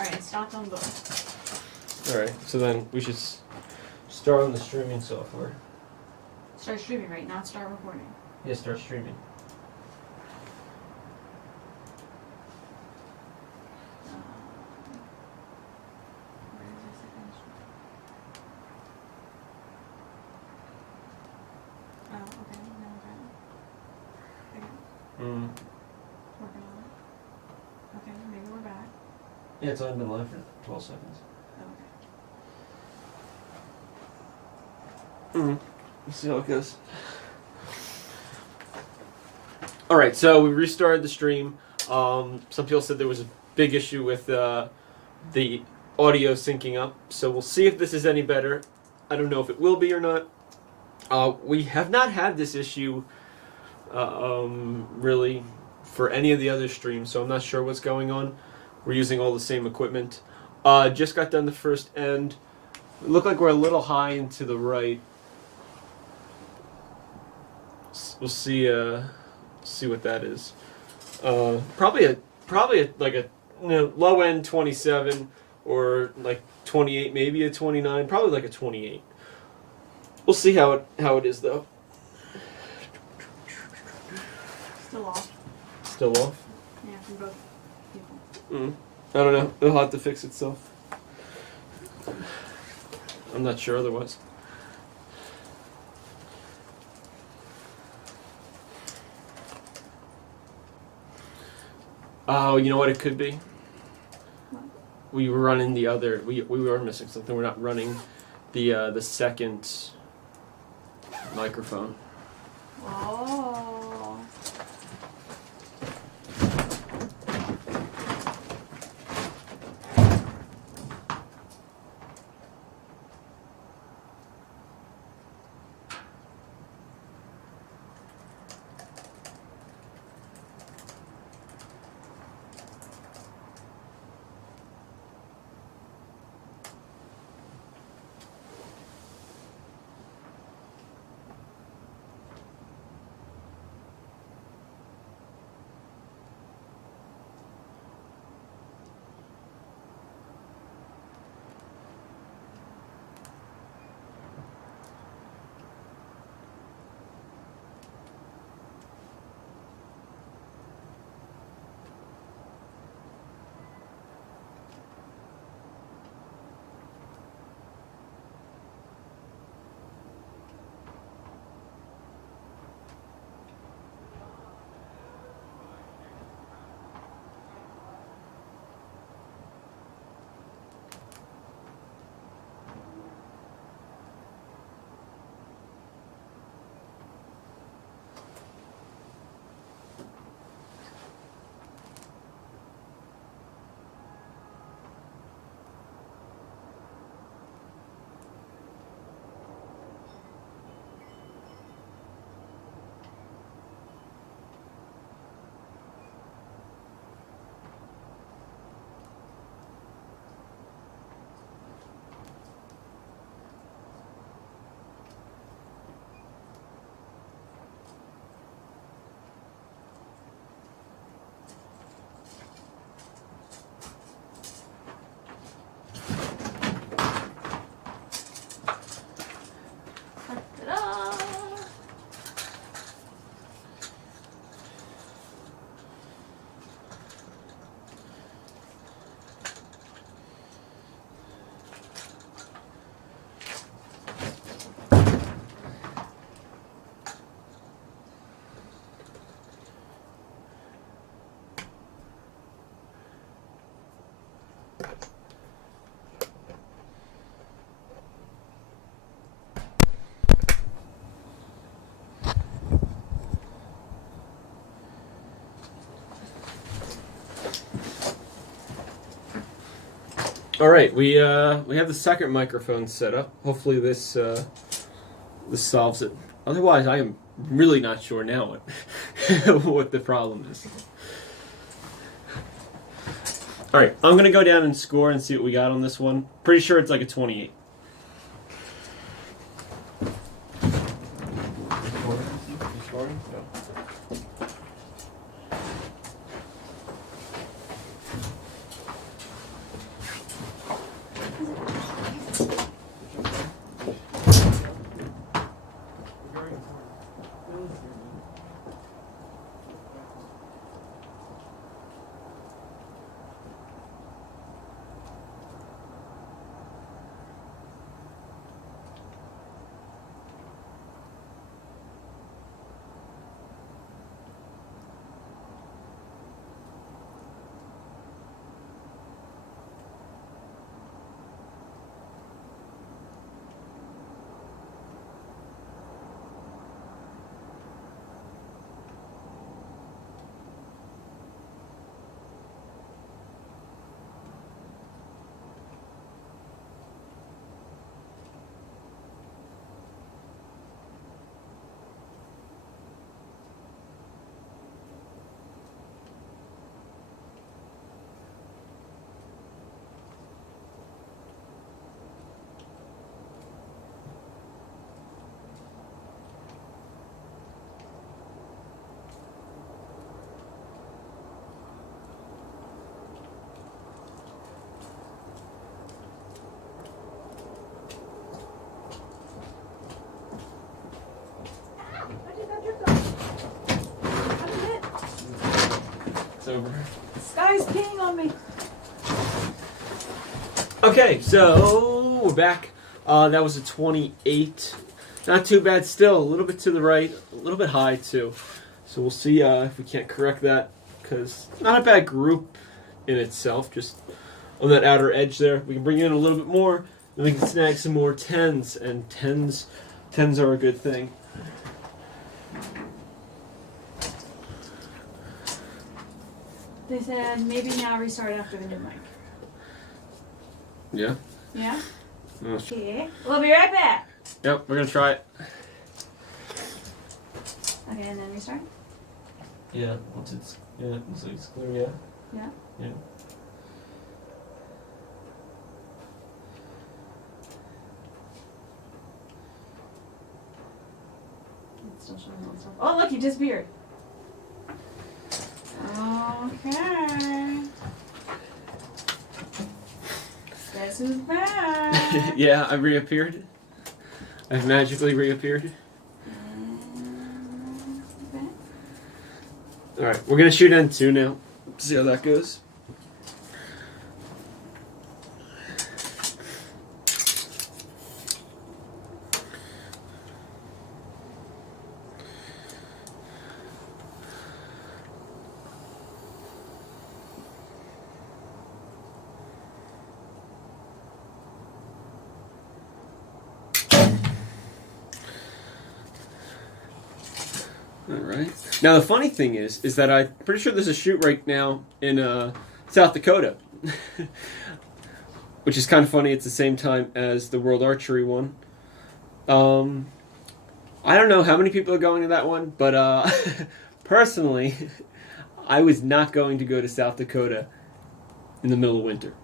Alright, it stopped on both. Alright, so then we should start on the streaming software. Start streaming, right? Not start recording. Yeah, start streaming. Where is this again? Oh, okay. Now we're back. Okay. Working on it. Okay, maybe we're back. Yeah, it's only been live for 12 seconds. Okay. Let's see how it goes. Alright, so we restarted the stream. Some people said there was a big issue with the audio syncing up, so we'll see if this is any better. I don't know if it will be or not. We have not had this issue really for any of the other streams, so I'm not sure what's going on. We're using all the same equipment. Just got done the first end. It looked like we're a little high and to the right. We'll see what that is. Probably like a low end 27 or like 28, maybe a 29, probably like a 28. We'll see how it is though. Still off. Still off? Yeah, from both people. I don't know. It'll have to fix itself. I'm not sure otherwise. Oh, you know what it could be? What? We were running the other. We were missing something. We're not running the second microphone. Oh. Ta-da! All right, we have the second microphone set up. Hopefully this solves it. Otherwise, I am really not sure now what the problem is. All right, I'm gonna go down and score and see what we got on this one. Pretty sure it's like a 28. Scoring? No. over. Sky's peeing on me. Okay, so we're back. That was a 28. Not too bad still. A little bit to the right. A little bit high, too. So we'll see if we can't correct that. Because not a bad group in itself. Just on that outer edge there. We can bring in a little bit more. Then we can snag some more 10s. And 10s are a good thing. They said maybe now restart after the new mic. Yeah? Yeah? Oh, Okay. We'll be right back. Yep, we're going to try it. Okay, and then restart? Yeah, once it's clear, yeah. Yeah. Yeah. It's still showing all stuff. Oh, look, you disappeared. Okay. Guess who's back? Yeah, I reappeared. I've magically reappeared. Okay. Alright, we're going to shoot N2 now. See how that goes. Alright. Now the funny thing is that I'm pretty sure there's a shoot right now in South Dakota. Which is kind of funny. It's the same time as the World Archery one. I don't know how many people are going to that one, but personally, I was not going to go to South Dakota in the middle of winter.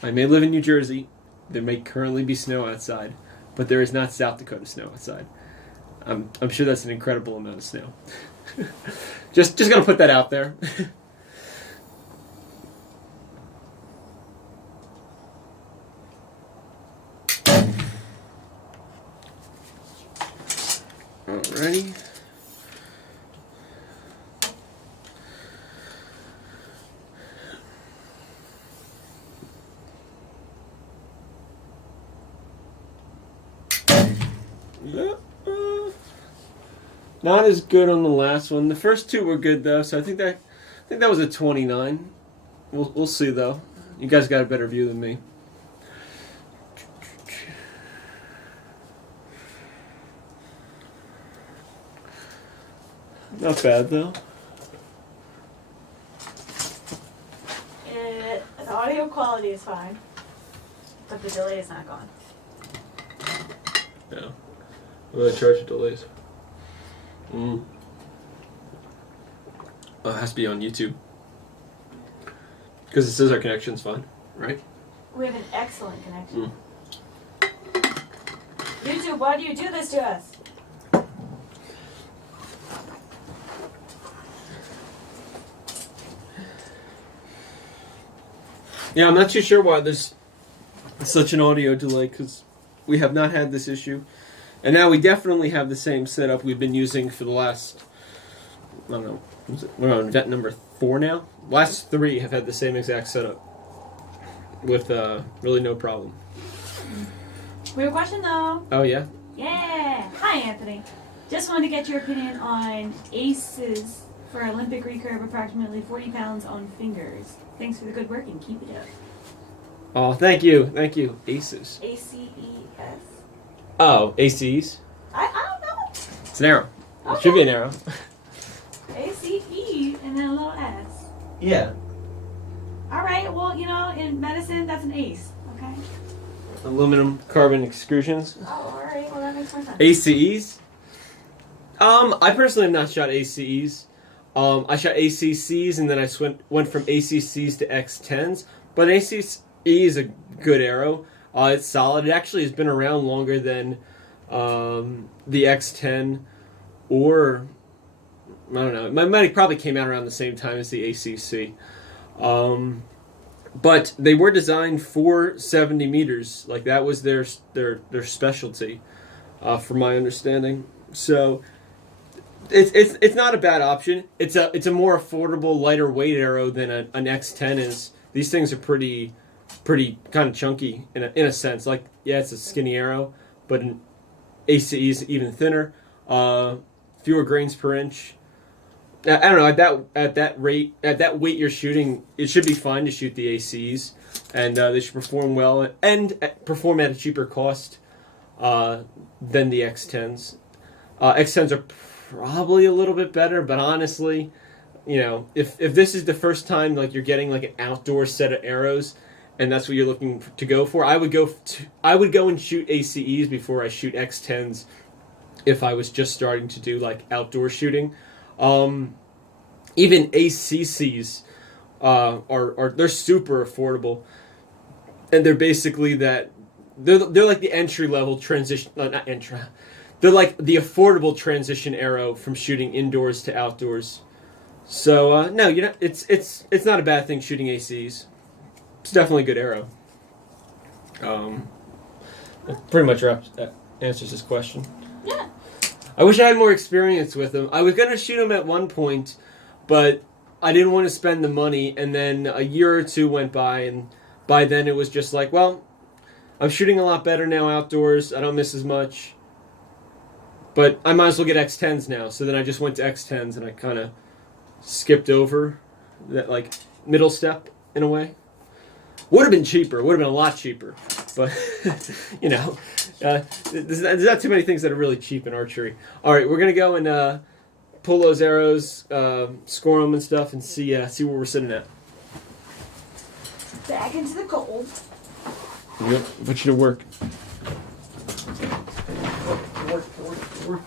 I may live in New Jersey. There may currently be snow outside, but there is not South Dakota snow outside. I'm sure that's an incredible amount of snow. just gonna put that out there. Alrighty. Not as good on the last one. The first two were good though, so I think that was a 29. We'll see though. You guys got a better view than me. Not bad though. The audio quality is fine, but the delay is not gone. Yeah. Well, I charge delays. Oh, it has to be on YouTube. Because it says our connection's fine, right? We have an excellent connection. YouTube, why do you do this to us? Yeah, I'm not too sure why there's such an audio delay, because we have not had this issue. And now we definitely have the same setup we've been using for the last, I don't know, we're on event number 4 now? Last 3 have had the same exact setup with really no problem. We have a question though. Oh, yeah? Yeah. Hi, Anthony. Just wanted to get your opinion on aces for Olympic recurve, approximately 40 pounds on fingers. Thanks for the good work and keep it up. Oh, thank you. Thank you. Aces. ACES? Oh, ACs? I don't know. It's an arrow. Okay. It should be an arrow. ACE and then a little S. Yeah. All right. Well, you know, in medicine, that's an ace. Okay. Aluminum carbon extrusions. Oh, all right. Well, that makes more sense. ACEs? I personally have not shot ACEs. I shot ACCs and then I went from ACCs to X10s. But ACE is a good arrow. It's solid. It actually has been around longer than the X10 or, I don't know. My might probably came out around the same time as the ACC. But they were designed for 70 meters. Like, that was their specialty, from my understanding. So It's not a bad option. It's a more affordable, lighter weight arrow than an X10 is. These things are pretty kind of chunky in a sense. Like, yeah, it's a skinny arrow, but an ACE is even thinner, fewer grains per inch. I don't know, at that rate, at that weight you're shooting, it should be fine to shoot the ACs, and they should perform well and perform at a cheaper cost than the X10s. X10s are probably a little bit better, but honestly, if this is the first time like you're getting like an outdoor set of arrows, and that's what you're looking to go for, I would go and shoot ACEs before I shoot X10s if I was just starting to do like outdoor shooting. Even ACCs they're super affordable, and they're basically they're like the entry level transition, not entry. They're like the affordable transition arrow from shooting indoors to outdoors. So no, it's not a bad thing shooting ACs. It's definitely a good arrow. That pretty much answers this question. Yeah. I wish I had more experience with them. I was gonna shoot them at one point, but I didn't want to spend the money. And then a year or two went by, and by then it was just like, well, I'm shooting a lot better now outdoors. I don't miss as much. But I might as well get X10s now. So then I just went to X10s, and I kind of skipped over that like middle step in a way. Would have been cheaper. Would have been a lot cheaper. But there's not too many things that are really cheap in archery. All right, we're gonna go and pull those arrows, score them and stuff, and see where we're sitting at. Back into the cold. Yep, put you to work. Work.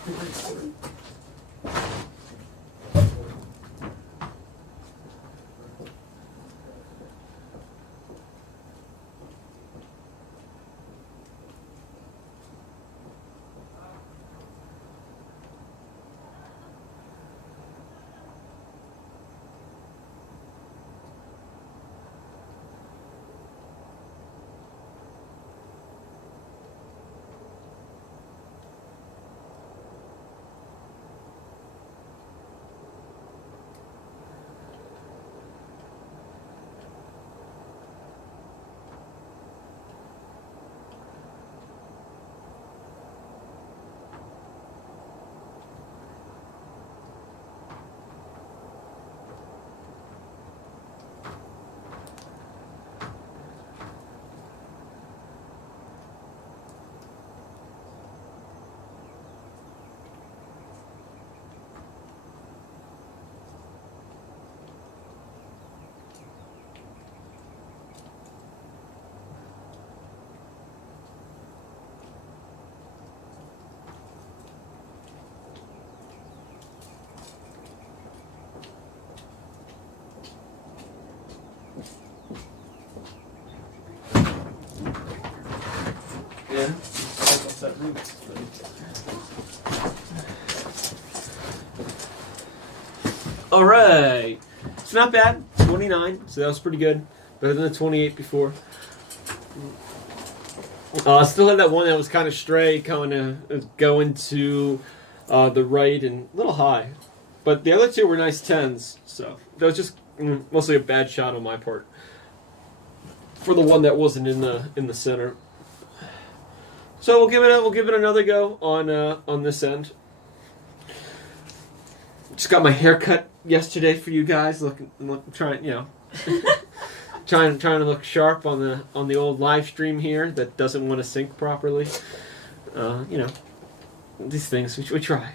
Yeah. What's that root? All right. It's not bad. 29. So that was pretty good. Better than the 28 before. I still had that one that was kind of stray, going to the right and a little high. But the other two were nice 10s. So that was just mostly a bad shot on my part for the one that wasn't in the center. So we'll give it another go on this end. Just got my hair cut yesterday for you guys. Trying to look sharp on the old live stream here that doesn't want to sync properly. These things we try.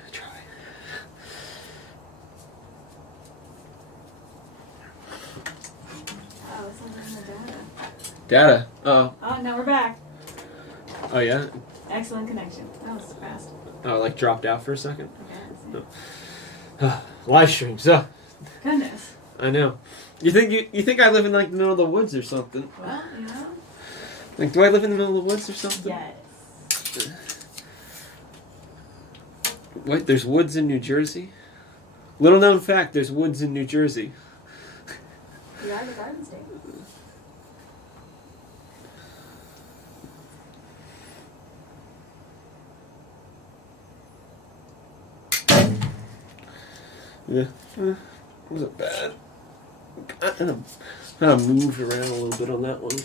Oh, something in the data. Data. Oh. Oh, now we're back. Oh yeah. Excellent connection. That was fast. Oh, like dropped out for a second. Okay. Live streams. Goodness. I know. You think I live in like the middle of the woods or something? Well, Like, do I live in the middle of the woods or something? Yes. What? There's woods in New Jersey? Little known fact, there's woods in New Jersey. We are the Garden State. Yeah, it wasn't bad. I kind of moved around a little bit on that one.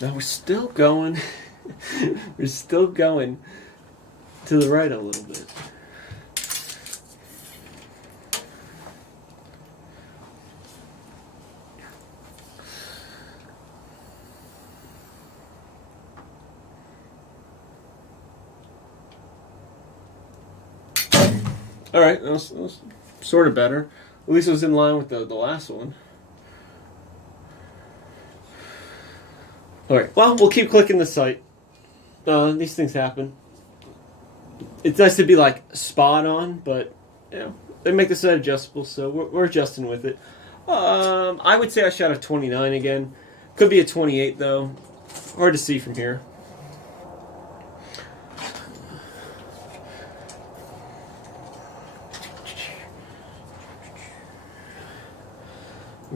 Now we're still going. We're still going to the right a little bit. All right, that was sort of better. At least it was in line with the last one. All right, well, we'll keep clicking the sight. These things happen. It's nice to be like spot on, but you know they make the sight adjustable, so we're adjusting with it. I would say I shot a 29 again. Could be a 28 though. Hard to see from here.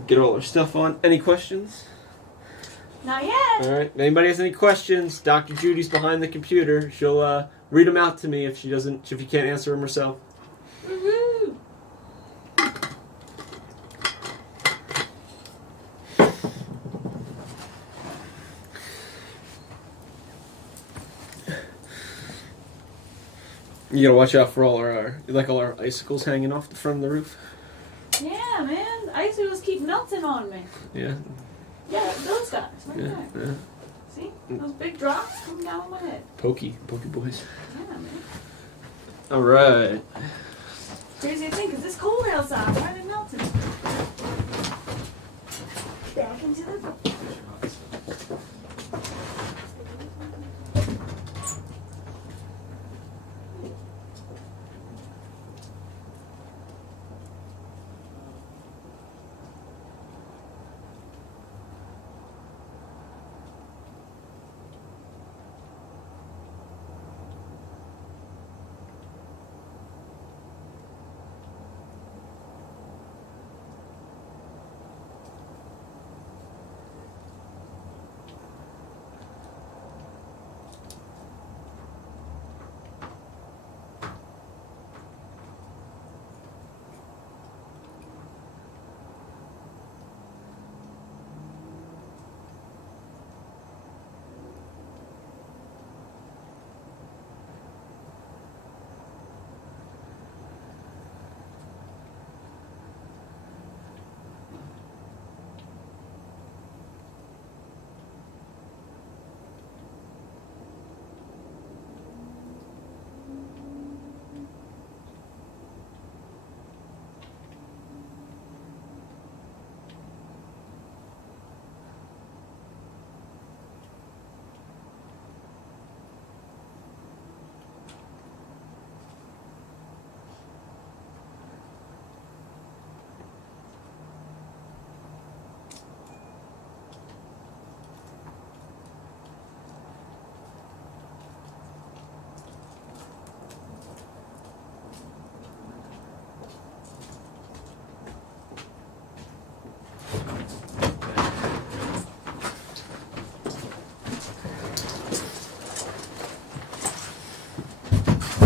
Get all our stuff on. Any questions? Not yet. All right. If anybody has any questions, Dr. Judy's behind the computer. She'll read them out to me if you can't answer them herself. Woohoo! You gotta watch out for all our icicles hanging off the front of the roof. Yeah, man. Icicles keep melting on me. Yeah. Yeah, those guys. Right Yeah. there. Yeah. See? Those big drops coming down my head. Pokey boys. Yeah, man. All right. Crazy thing, because it's cold outside. Why are they melting? Back into the...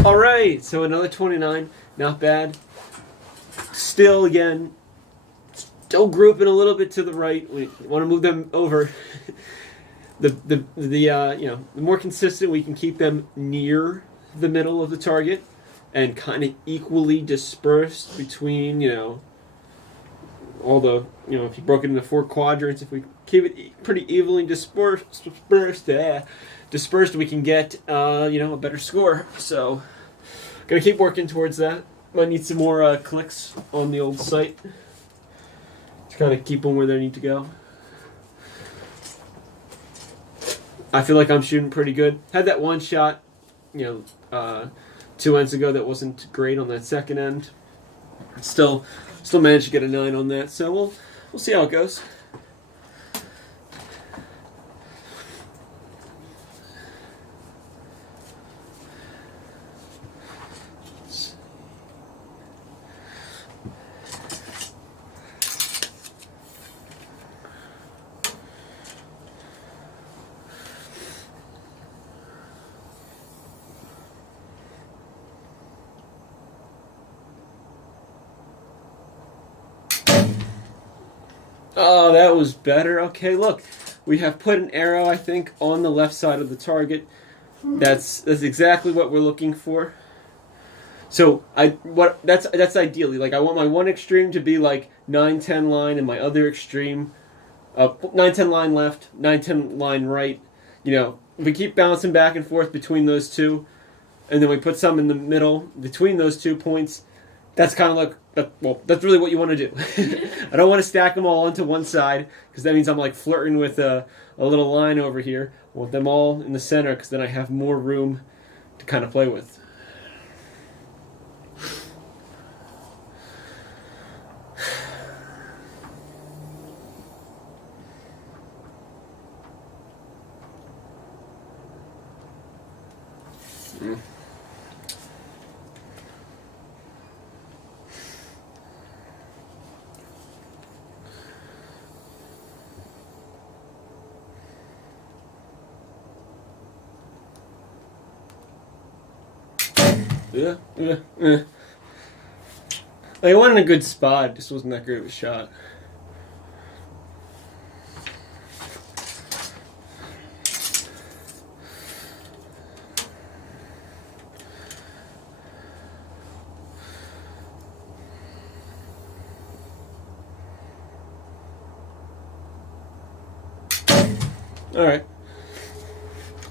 All right, so another 29, not bad. Still, again, still grouping a little bit to the right. We want to move them over. The more consistent we can keep them near the middle of the target and kind of equally dispersed between, all the, if you broke it into 4 quadrants, if we keep it pretty evenly dispersed, we can get, a better score. So, gonna keep working towards that. Might need some more clicks on the old site to kind of keep them where they need to go. I feel like I'm shooting pretty good. Had that one shot, 2 ends ago that wasn't great on that second end. Still managed to get a 9 on that. So we'll see how it goes. Oh, that was better. Okay, look. We have put an arrow, I think, on the left side of the target. That's exactly what we're looking for. So that's ideally, like, I want my one extreme to be like 9-10 line and my other extreme 9-10 line left, 9-10 line right. You know, if we keep bouncing back and forth between those two, and then we put some in the middle between those 2 points, that's kind of like, that's really what you want to do. I don't want to stack them all onto one side, because that means I'm like flirting with a little line over here. I want them all in the center, because then I have more room to kind of play with. Yeah. Like, I went in a good spot, it just wasn't that great of a shot. All right.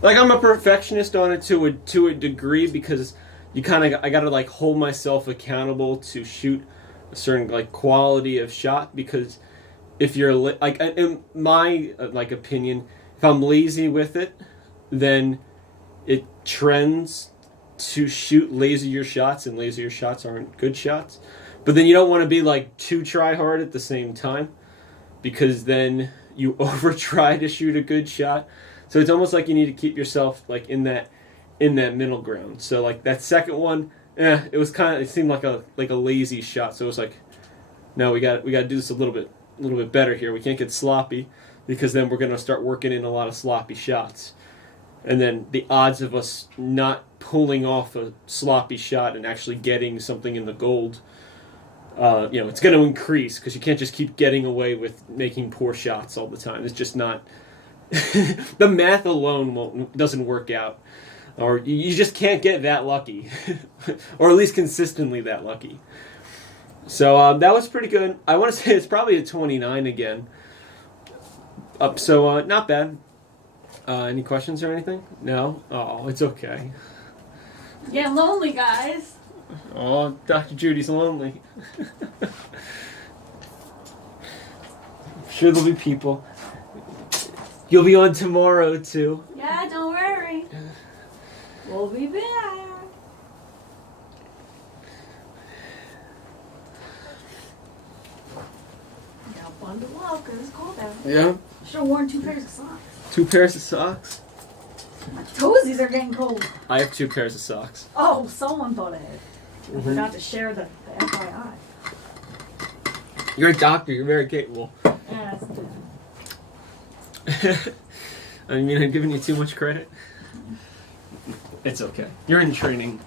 Like, I'm a perfectionist on it to a degree, because I gotta like hold myself accountable to shoot a certain like quality of shot, because if you're like, in my like opinion, if I'm lazy with it, then it trends to shoot lazier shots, and lazier shots aren't good shots. But then you don't want to be like too try hard at the same time, because then you over try to shoot a good shot. So it's almost like you need to keep yourself like in that middle ground. So like that second one, it seemed like a lazy shot. So it was like, no, we got to do this a little bit better here. We can't get sloppy, because then we're going to start working in a lot of sloppy shots. And then the odds of us not pulling off a sloppy shot and actually getting something in the gold, it's going to increase, because you can't just keep getting away with making poor shots all the time. It's just not. The math alone doesn't work out, or you just can't get that lucky, or at least consistently that lucky. So that was pretty good. I want to say it's probably a 29 again. So not bad. Any questions or anything? No? Oh, it's okay. Yeah, lonely, guys. Oh, Dr. Judy's lonely. I'm sure there'll be people. You'll be on tomorrow, too. Yeah, don't worry. We'll be back. Now bundle up, because it's cold out. Yeah. Should have worn 2 pairs of socks. 2 pairs of socks? My toesies are getting cold. I have 2 pairs of socks. Oh, someone thought ahead. I Mm-hmm. forgot to share the FYI. You're a doctor. You're very capable. Yeah, that's different. I mean, I'm giving you too much credit. It's okay. You're in training.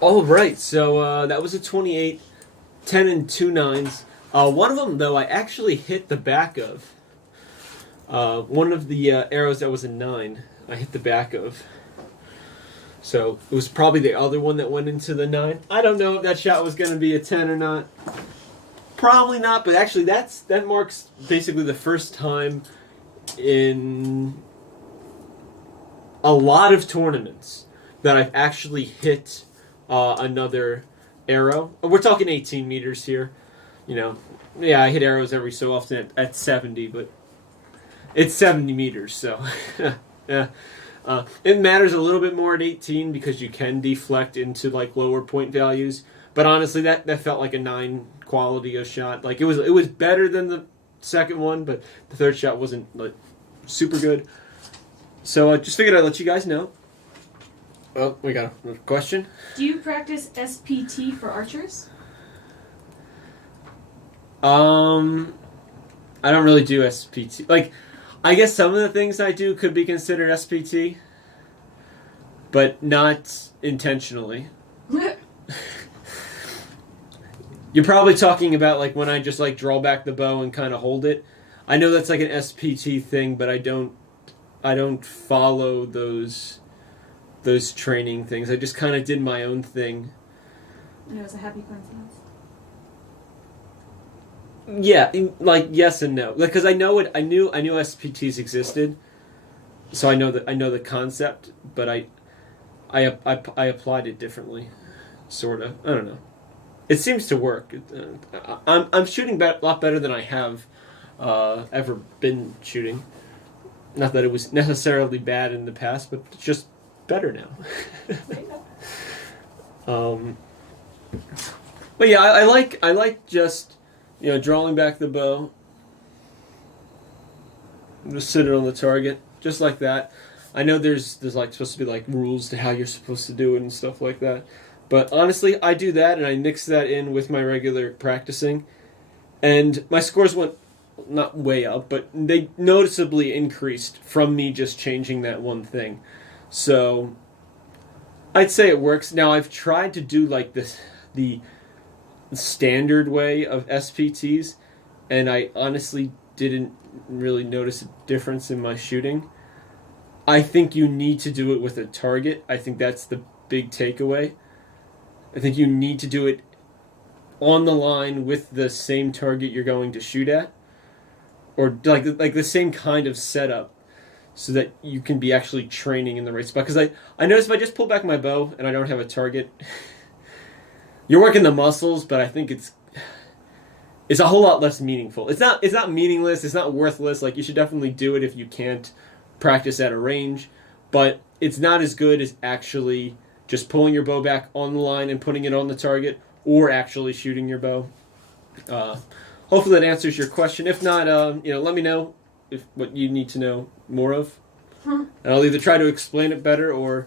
All right, so that was a 28, 10 and 2 nines. One of them, though, I actually hit the back of. One of the arrows that was a 9, I hit the back of. So it was probably the other one that went into the 9. I don't know if that shot was going to be a 10 or not. Probably not, but actually that marks basically the first time in a lot of tournaments that I've actually hit another arrow. We're talking 18 meters here. You know, yeah, I hit arrows every so often at 70, but it's 70 meters, so yeah. It matters a little bit more at 18 because you can deflect into like lower point values. But honestly, that felt like a 9 quality of shot. Like it was better than the second one, but the third shot wasn't like super good. So I just figured I'd let you guys know. Oh, we got a question. Do you practice SPT for archers? I don't really do SPT. Like, I guess some of the things I do could be considered SPT, but not intentionally. You're probably talking about like when I just like draw back the bow and kind of hold it. I know that's like an SPT thing, but I don't follow those training things. I just kind of did my own thing. And it was a happy coincidence. Yeah, like yes and no. Because I knew SPTs existed, so I know the concept, but I applied it differently, sort of. I don't know. It seems to work. I'm shooting a lot better than I have ever been shooting. Not that it was necessarily bad in the past, but it's just better now. But yeah, I like just drawing back the bow, just sit it on the target, just like that. I know there's like supposed to be like rules to how you're supposed to do it and stuff like that. But honestly, I do that and I mix that in with my regular practicing, and my scores went not way up, but they noticeably increased from me just changing that one thing. So I'd say it works. Now I've tried to do like the standard way of SPTs, and I honestly didn't really notice a difference in my shooting. I think you need to do it with a target. I think that's the big takeaway. I think you need to do it on the line with the same target you're going to shoot at, or like the same kind of setup, so that you can be actually training in the right spot. Because I noticed if I just pull back my bow and I don't have a target, you're working the muscles, but I think it's a whole lot less meaningful. It's not meaningless. It's not worthless. Like, you should definitely do it if you can't practice at a range, but it's not as good as actually just pulling your bow back on the line and putting it on the target, or actually shooting your bow. Hopefully that answers your question. If not, let me know what you need to know more of, and I'll either try to explain it better, or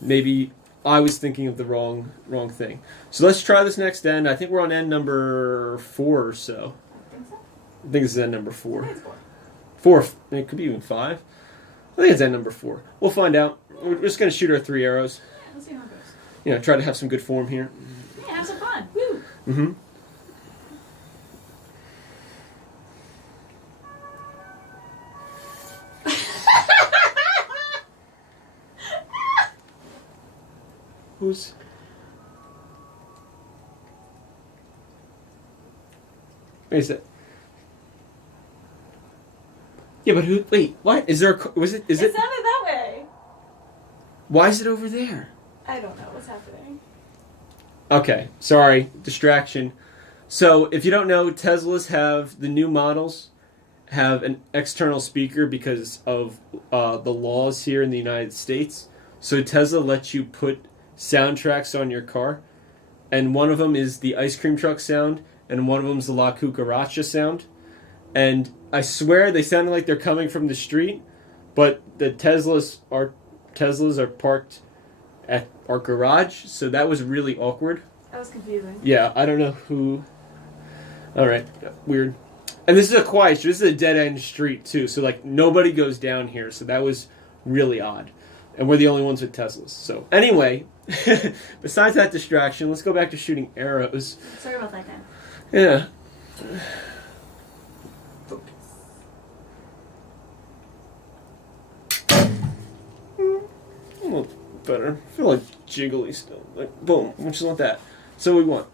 maybe I was thinking of the wrong thing. So let's try this next end. I think we're on end number 4 or so. I think so. I think this is end number 4. I think it's 4. 4. It could be even 5. I think it's end number 4. We'll find out. We're just going to shoot our 3 arrows. Yeah, let's see how it goes. Try to have some good form here. Yeah, have some fun. Woo! Mm-hmm. Who's... Wait, is that... Yeah, but who... Wait, what? Is there a... Was it... Is It it... sounded that way. Why is it over there? I don't know what's happening. Okay, sorry. Distraction. So, if you don't know, Teslas have... The new models have an external speaker because of the laws here in the United States. So Tesla lets you put soundtracks on your car, and one of them is the ice cream truck sound, and one of them is the La Cucaracha sound. And I swear they sounded like they're coming from the street, but the Teslas are parked at our garage, so that was really awkward. That was confusing. Yeah, I don't know who... Alright, weird. And this is a quiet street. This is a dead-end street, too, so, like, nobody goes down here, so that was really odd. And we're the only ones with Teslas. So anyway, besides that distraction, let's go back to shooting arrows. Sorry about that, Dan. Yeah. Focus. A little better. I feel like jiggly still. Like, boom. We just want that. So we want.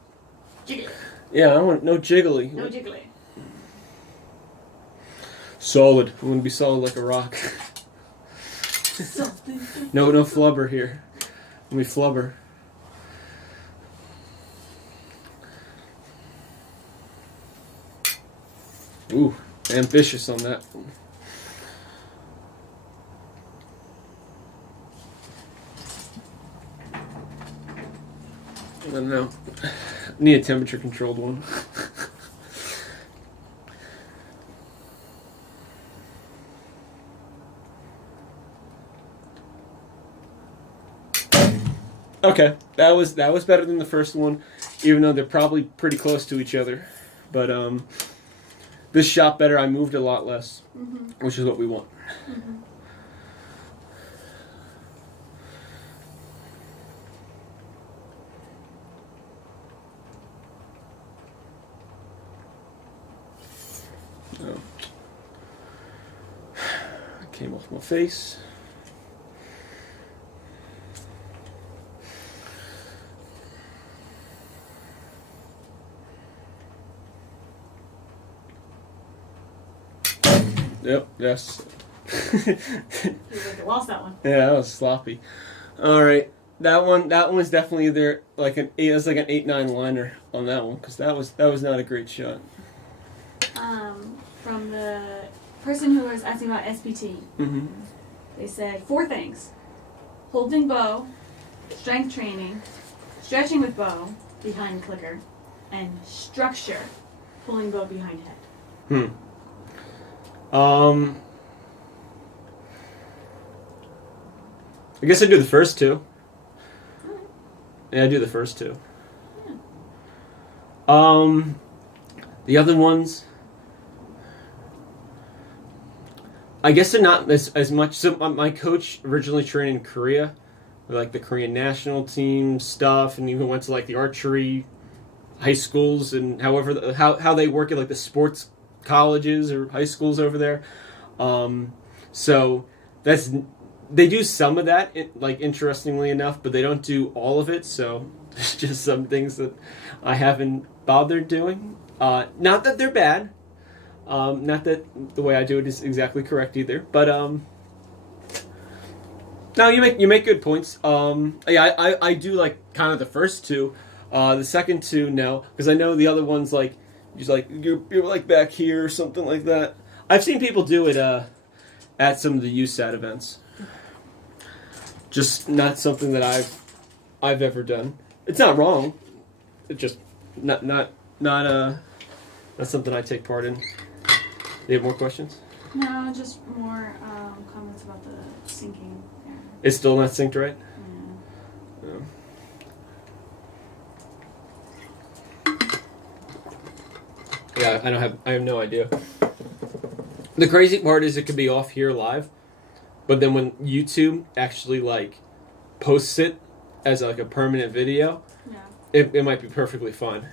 Jiggly. Yeah, I want no jiggly. No jiggly. Solid. We want to be solid like a rock. No flubber here. We flubber. Ooh, ambitious on that one. I don't know. Need a temperature controlled one. Okay, that was better than the first one, even though they're probably pretty close to each other. But this shot better. I moved a lot less, which is what we want. Oh. Came off my face. Yep, yes. You lost that one. Yeah, that was sloppy. All right, that one was definitely either like an 8. It was like an 8-9 liner on that one because that was not a great shot. From the person who was asking about SPT, they said 4 things: holding bow, strength training, stretching with bow behind clicker, and structure, pulling bow behind head. I guess I do the first 2. Yeah, I do the first 2. Yeah. The other ones, I guess they're not as much. So my coach originally trained in Korea, with like the Korean national team stuff, and even went to like the archery high schools and however how they work at like the sports colleges or high schools over there. So they do some of that, like interestingly enough, but they don't do all of it. So there's just some things that I haven't bothered doing. Not that they're bad. Not that the way I do it is exactly correct either. But no, you make good points. Yeah, I do like kind of the first 2. The second 2, no, because I know the other ones like. He's like, you're like back here or something like that. I've seen people do it at some of the USAT events. Just not something that I've ever done. It's not wrong. It's just not something I take part in. Do you have more questions? No, just more comments about the syncing. Yeah. It's still not synced right? Yeah. No. Yeah, I have no idea. The crazy part is it could be off here live, but then when YouTube actually like posts it as like a permanent video, it might be perfectly fine.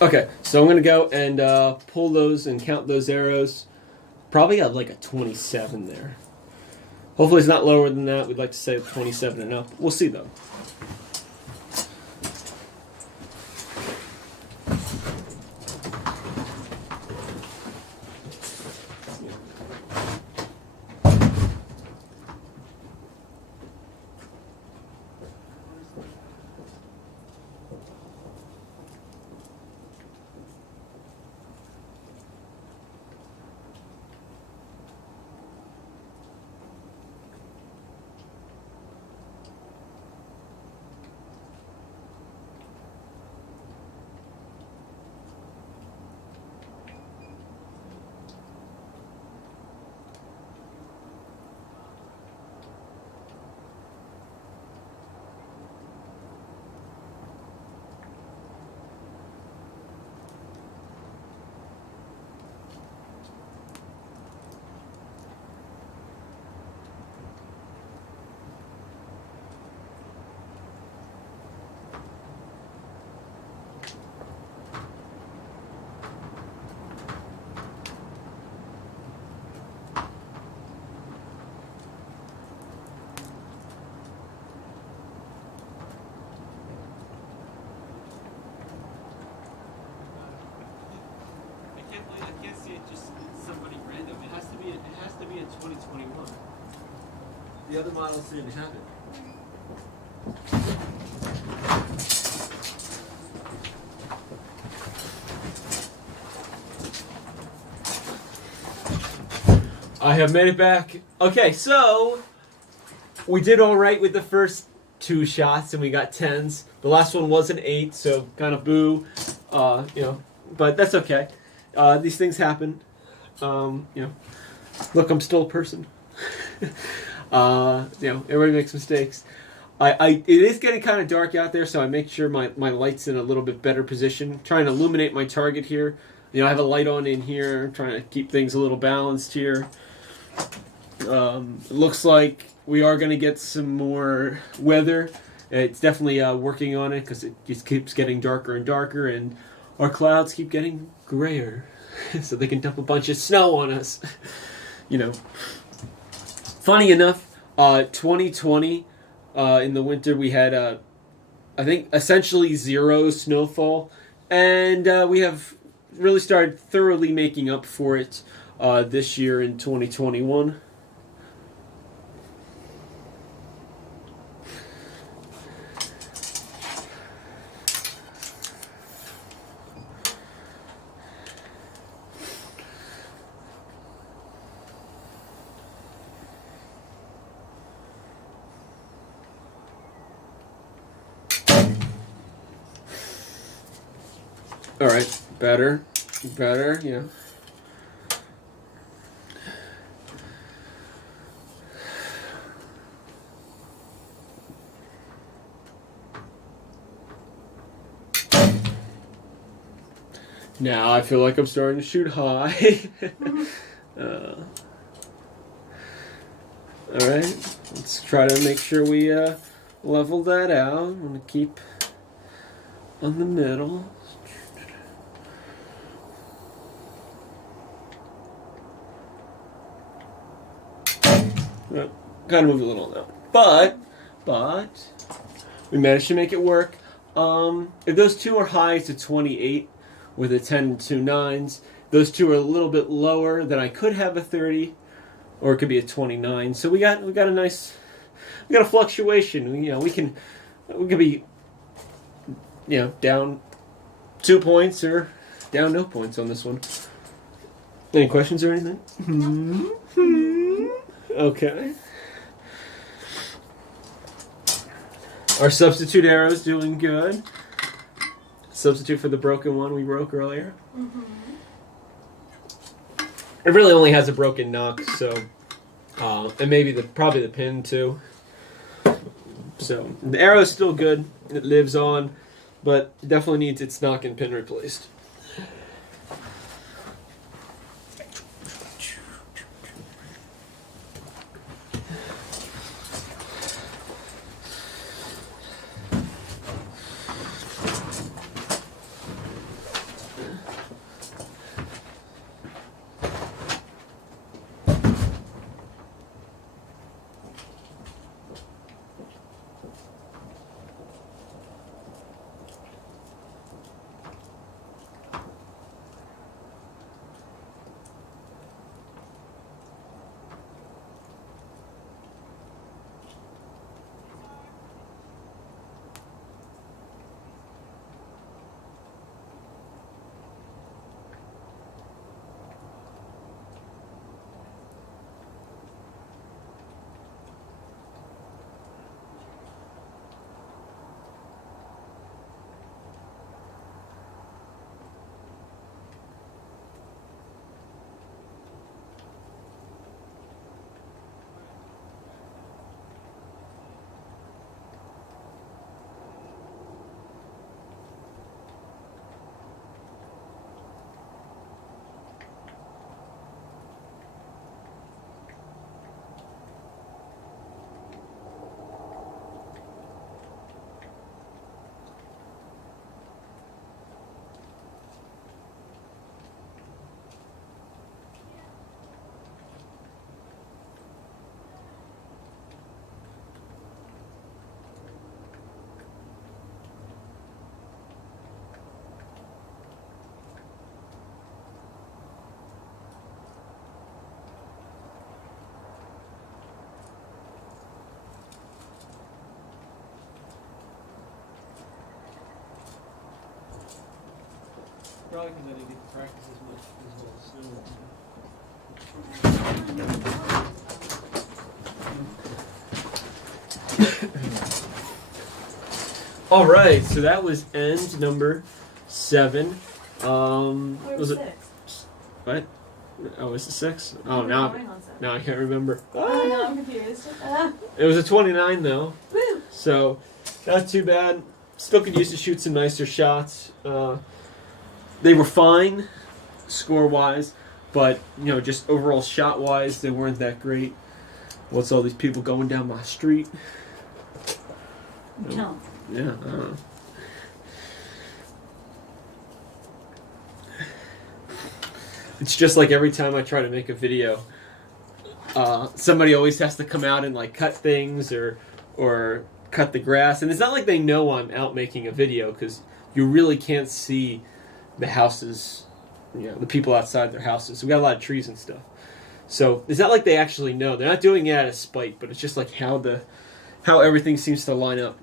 Okay, so I'm going to go and pull those and count those arrows. Probably have like a 27 there. Hopefully it's not lower than that. We'd like to say 27 and up. We'll see though. can't just somebody random. It has to be a 2021. The other models didn't have it. I have made it back. Okay, so we did all right with the first 2 shots, and we got 10s. The last one was an 8, so kind of boo, but that's okay. These things happen. Look, I'm still a person. Everybody makes mistakes. It is getting kind of dark out there, so I make sure my light's in a little bit better position. Trying to illuminate my target here. I have a light on in here, trying to keep things a little balanced here. It looks like we are going to get some more weather. It's definitely working on it because it just keeps getting darker and darker, and our clouds keep getting grayer, so they can dump a bunch of snow on us. Funny enough, 2020 in the winter we had I think essentially 0 snowfall, and we have really started thoroughly making up for it this year in 2021. All right, better, yeah. Now I feel like I'm starting to shoot high. All right, let's try to make sure we level that out. I'm going to keep on the middle. Kind of moved a little now, but we managed to make it work. If those 2 are high, it's a 28 with a 10 and 2 9s. Those 2 are a little bit lower, then I could have a 30, or it could be a 29. So we got a fluctuation. We could be down 2 points or down no points on this one. Any questions or anything? No. Okay. Our substitute arrow is doing good. Substitute for the broken one we broke earlier. Mm-hmm. It really only has a broken knock, so and maybe probably the pin too. So the arrow is still good. It lives on, but it definitely needs its knock and pin replaced. Probably because I didn't get to practice as much as well snow. All right, so that was end number 7. Where Was it 6? what? Oh, is it 6? Oh, We're now going on 7. I can't remember. Oh, no, I'm confused. It was a 29 though, Woo! so not too bad. Still could use to shoot some nicer shots. They were fine, score-wise, but just overall shot-wise, they weren't that great. What's all these people going down my street? No. Yeah, I don't know. It's just like every time I try to make a video, somebody always has to come out and like cut things or cut the grass. And it's not like they know I'm out making a video because you really can't see the houses, the people outside their houses. We got a lot of trees and stuff. So it's not like they actually know. They're not doing it out of spite, but it's just like how everything seems to line up.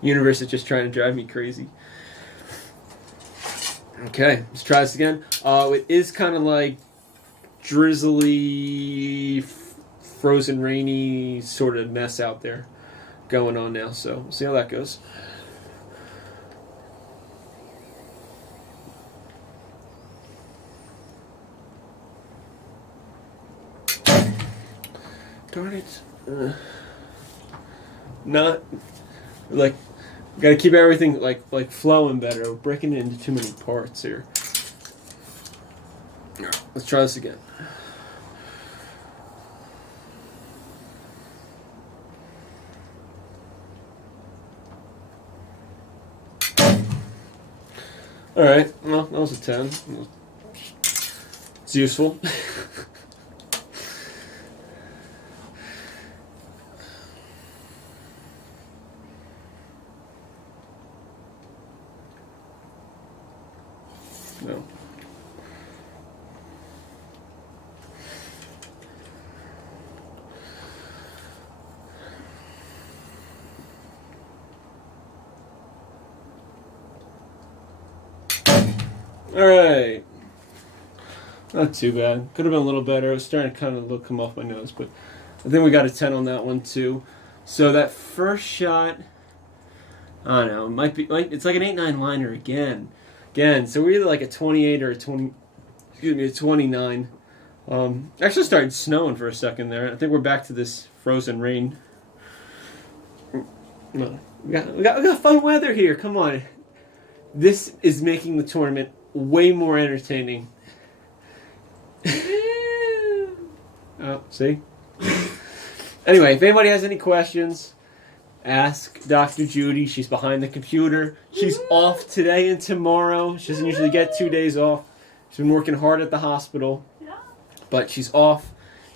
Universe is just trying to drive me crazy. Okay, let's try this again. It is kind of like drizzly, frozen, rainy sort of mess out there going on now. So we'll see how that goes. Darn it. Not like gotta keep everything like flowing better. We're breaking it into too many parts here. Let's try this again. Alright, well, that was a 10. It's useful. No. Alright. Not too bad. Could have been a little better. I was starting to kind of come off my nose, but I think we got a 10 on that one too. So that first shot, I don't know, it might be it's like an 8-9 liner again. So we're either like a 28 or a 29. Actually started snowing for a second there. I think we're back to this frozen rain. We got fun weather here. Come on. This is making the tournament way more entertaining. Oh, see? Anyway, if anybody has any questions, ask Dr. Judy. She's behind the computer. She's off today and tomorrow. She doesn't usually get 2 days off. She's been working hard at the hospital. But she's off.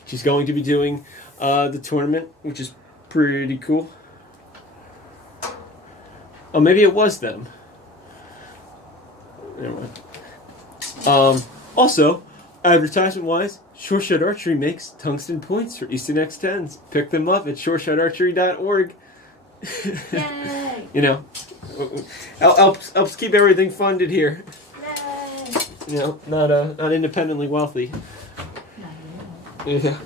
She's going to be doing the tournament, which is pretty cool. Oh, maybe it was them. Anyway. Also, advertisement-wise, Sure Shot Archery makes tungsten points for Easton X10s. Pick them up at sureshotarchery.org. Yay! Helps keep everything funded here. Yay! Not independently wealthy. Yeah.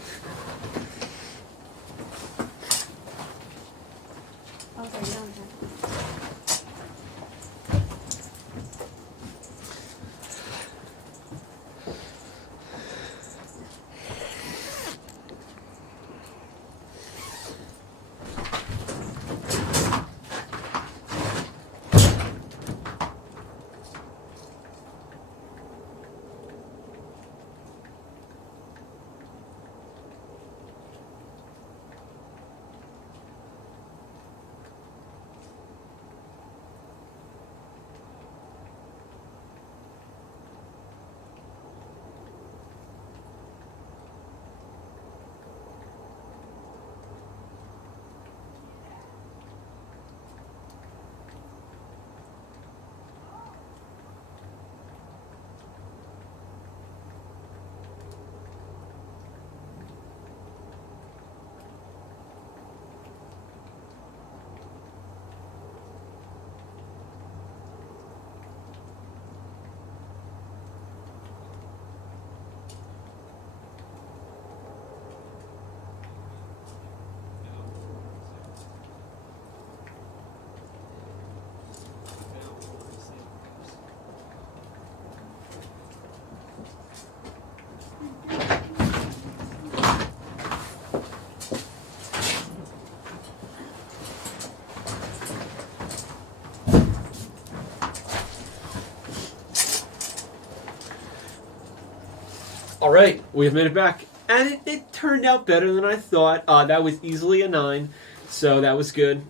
All right, we have made it back, and it turned out better than I thought. That was easily a 9, so that was good.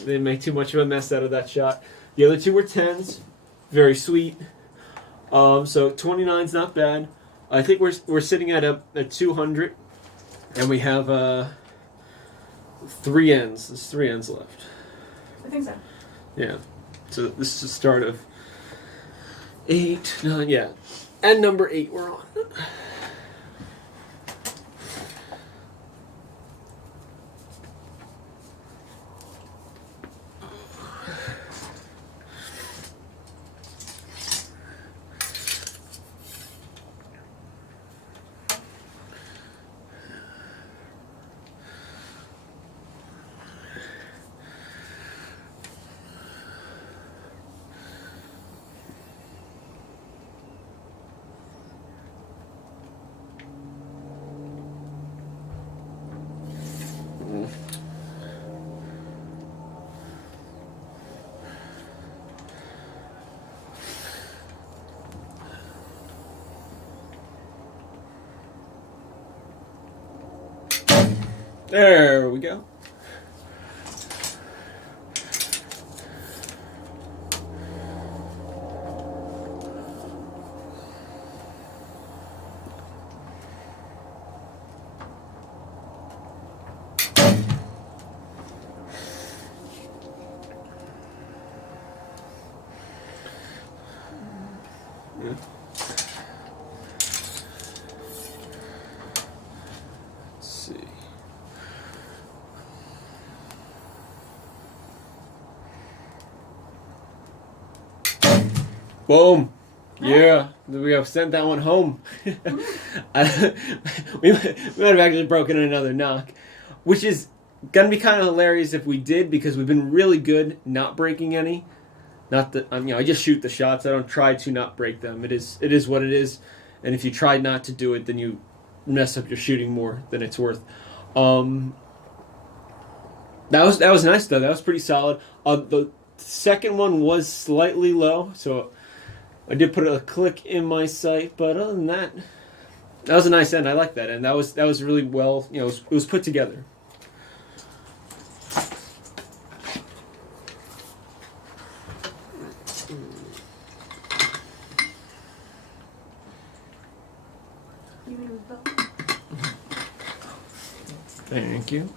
Didn't make too much of a mess out of that shot. The other 2 were 10s, very sweet. So 29's not bad. I think we're sitting at a 200, and we have 3 ends. There's 3 ends left. I think so. Yeah. So this is the start of 8, 9, yeah. And number 8 we're on. There we go. Yeah. Let's see. Boom. Yeah, we have sent that one home. we might have actually broken another knock, which is gonna be kind of hilarious if we did, because we've been really good not breaking any. Not that I just shoot the shots. I don't try to not break them. It is what it is, and if you try not to do it, then you mess up your shooting more than it's worth. That was nice though. That was pretty solid. The second one was slightly low, so I did put a click in my sight, but other than that, that was a nice end. I like that end. That was really well. It was put together. Thank you.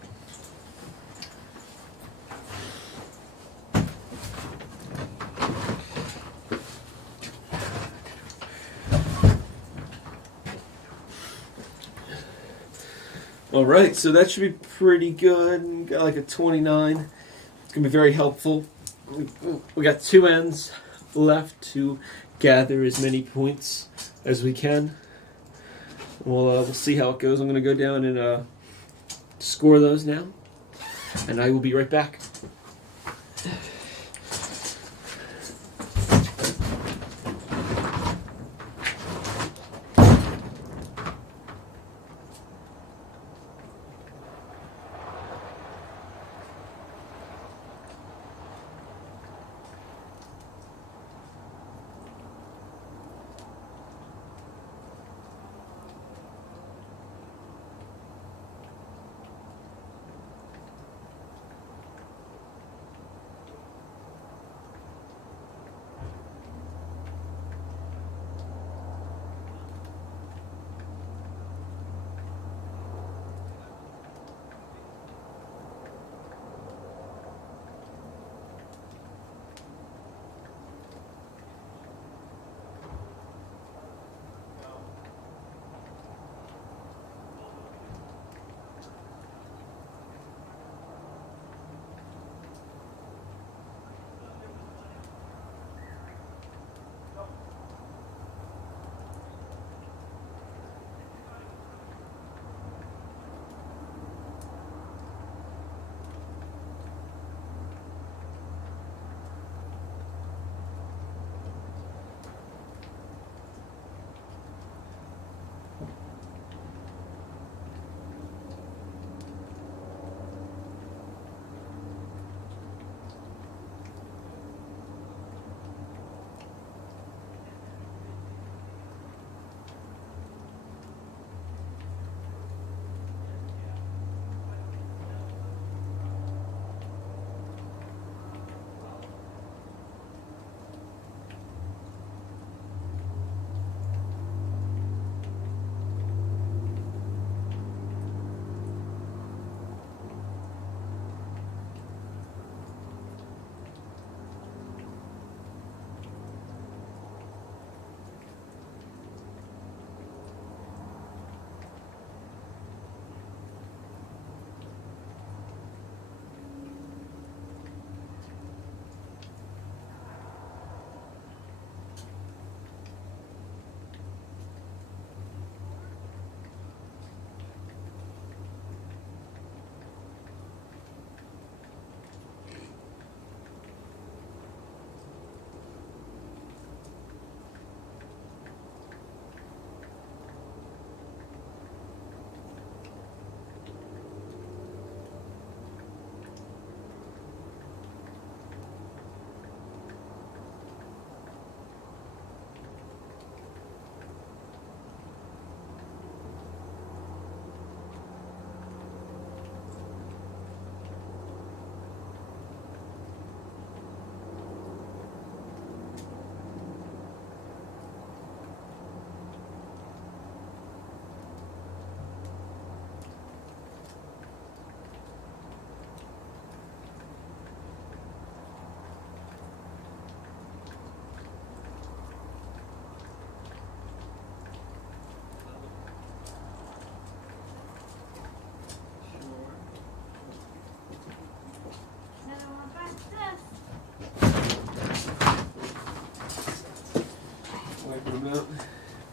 All right, so that should be pretty good. Got like a 29. It's gonna be very helpful. We got 2 ends left to gather as many points as we can. We'll see how it goes. I'm gonna go down and score those now, and I will be right back.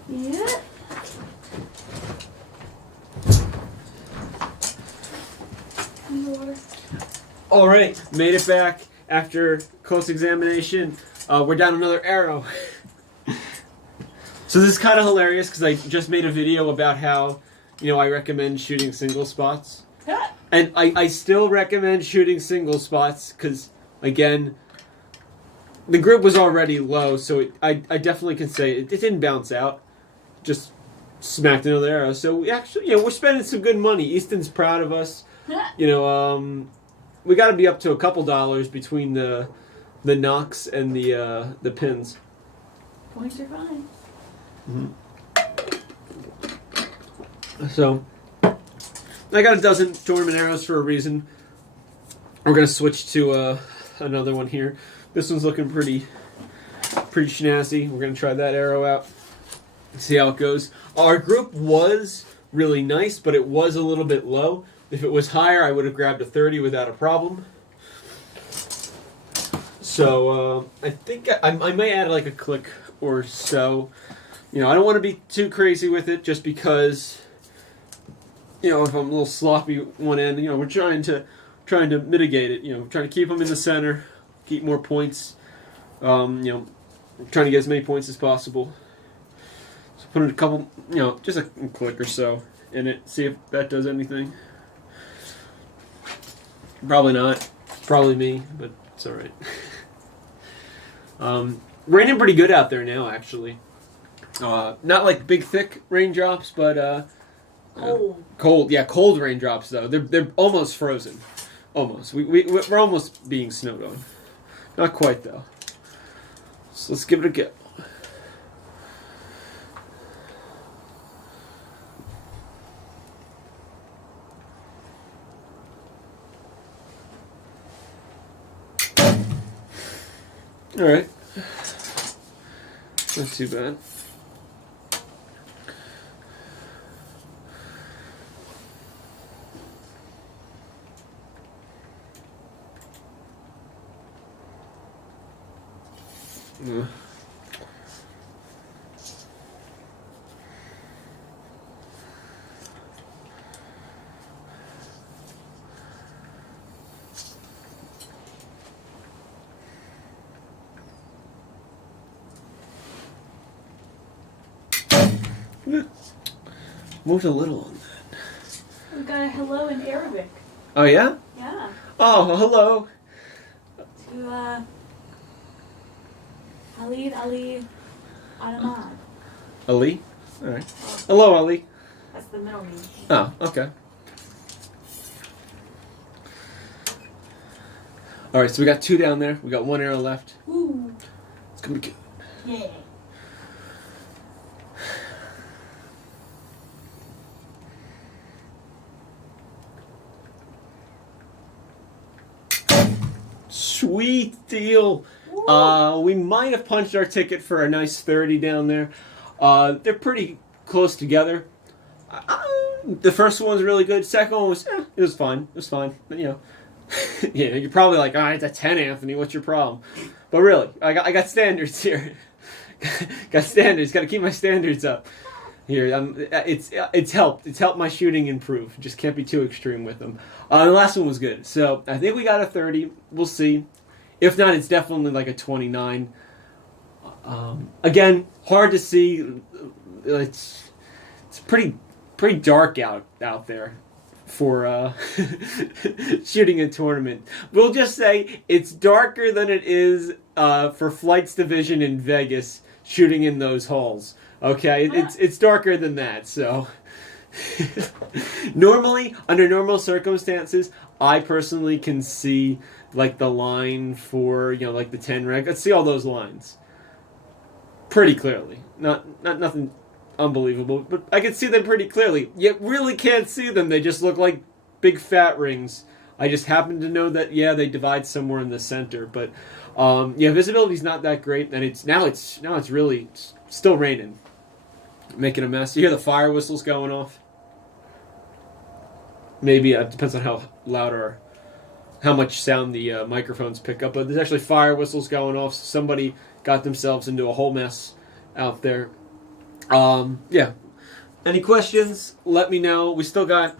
Yeah. More. All right, made it back after close examination. We're down another arrow. So this is kind of hilarious because I just made a video about how, I recommend shooting single spots. And I still recommend shooting single spots because, again, the grip was already low, so I definitely can say it didn't bounce out. Just smacked another arrow. So we actually, we're spending some good money. Easton's proud of us. We got to be up to a couple dollars between the nocks and the pins. Points are fine. So I got a dozen tournament arrows for a reason. We're gonna switch to another one here. This one's looking pretty snazzy. We're gonna try that arrow out. See how it goes. Our group was really nice, but it was a little bit low. If it was higher, I would have grabbed a 30 without a problem. So I think I might add like a click or so. I don't want to be too crazy with it just because, if I'm a little sloppy one end, we're trying to mitigate it. Trying to keep them in the center, keep more points. Trying to get as many points as possible. So put in a couple, just a click or so in it. See if that does anything. Probably not. Probably me, but it's all right. Raining pretty good out there now, actually. Not like big, thick raindrops, but cold. Yeah, cold raindrops though. They're almost frozen. Almost. We're almost being snowed on. Not quite though. So let's give it a go. All right. Not too bad. Yeah. Moved a little on that. We got a hello in Arabic. Oh yeah? Yeah. Oh, hello. To Khalid Ali Adamad. Ali? Alright. Hello, Ali. That's the middle name. Oh, okay. Alright, so we got 2 down there. We got 1 arrow left. Ooh. It's gonna be good. Yeah. Sweet deal. We might have punched our ticket for a nice 30 down there. They're pretty close together. The first one was really good. Second one was, it was fine. It was fine. But, yeah, you're probably like, it's a 10, Anthony. What's your problem? But really, I got standards here. Got standards. Got to keep my standards up. Here, it's helped. It's helped my shooting improve. Just can't be too extreme with them. The last one was good. So I think we got a 30. We'll see. If not, it's definitely like a 29. Again, hard to see. It's pretty dark out there for shooting a tournament. We'll just say it's darker than it is for Flights Division in Vegas shooting in those holes. Okay, it's darker than that. So normally, under normal circumstances, I personally can see like the line for like the 10 reg. Let's see all those lines pretty clearly. Not nothing unbelievable, but I can see them pretty clearly. You really can't see them. They just look like big fat rings. I just happen to know that they divide somewhere in the center. But visibility's not that great, and it's really still raining. Making a mess. You hear the fire whistles going off? Maybe it depends on how loud or how much sound the microphones pick up. But there's actually fire whistles going off. So somebody got themselves into a whole mess out there. Yeah. Any questions? Let me know. We still got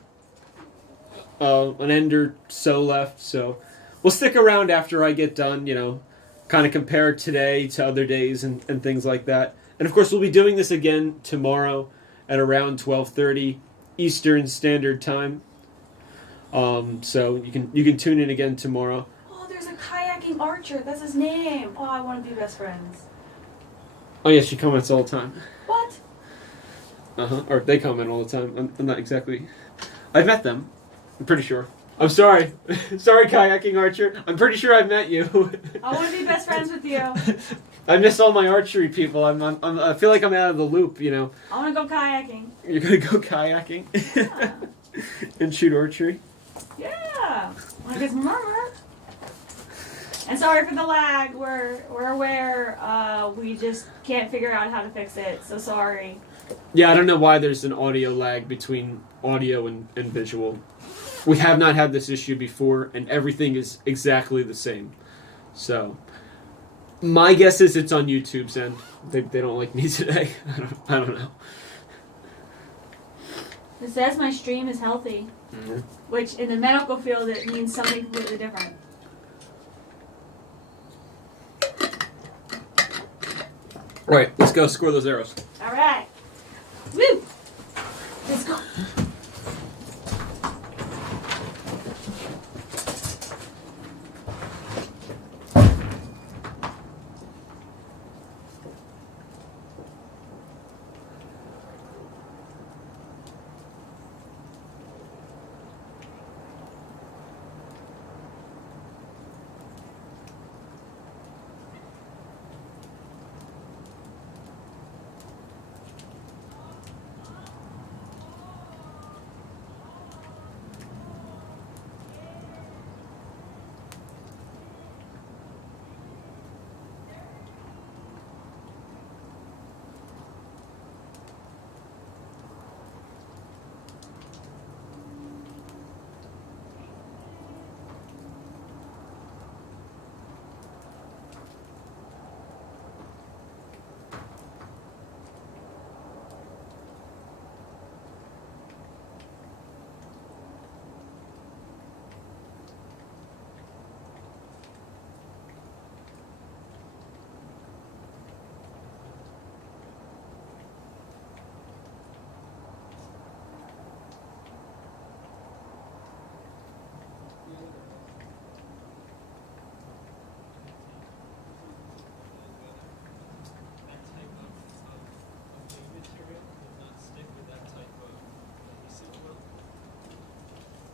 an end or so left, so we'll stick around after I get done, kind of compare today to other days and things like that. And of course, we'll be doing this again tomorrow at around 12:30 Eastern Standard Time. So you can tune in again tomorrow. Oh, there's a kayaking archer. That's his name. Oh, I want to be best friends. Oh yeah, she comments all the time. What? Or they comment all the time. I'm not exactly. I've met them. I'm pretty sure. I'm sorry. Sorry, kayaking archer. I'm pretty sure I've met you. I want to be best friends with you. I miss all my archery people. I feel like I'm out of the loop, I want to go kayaking. You're gonna go kayaking? Yeah. And shoot archery? Yeah. I want to get some armor. And sorry for the lag. We're aware. We just can't figure out how to fix it. So sorry. Yeah, I don't know why there's an audio lag between audio and visual. We have not had this issue before, and everything is exactly the same. So, my guess is it's on YouTube's end. They don't like me today. I don't know. It says my stream is healthy, which in the medical field it means something completely different. All right, let's go score those arrows. All right. Woo! Let's go.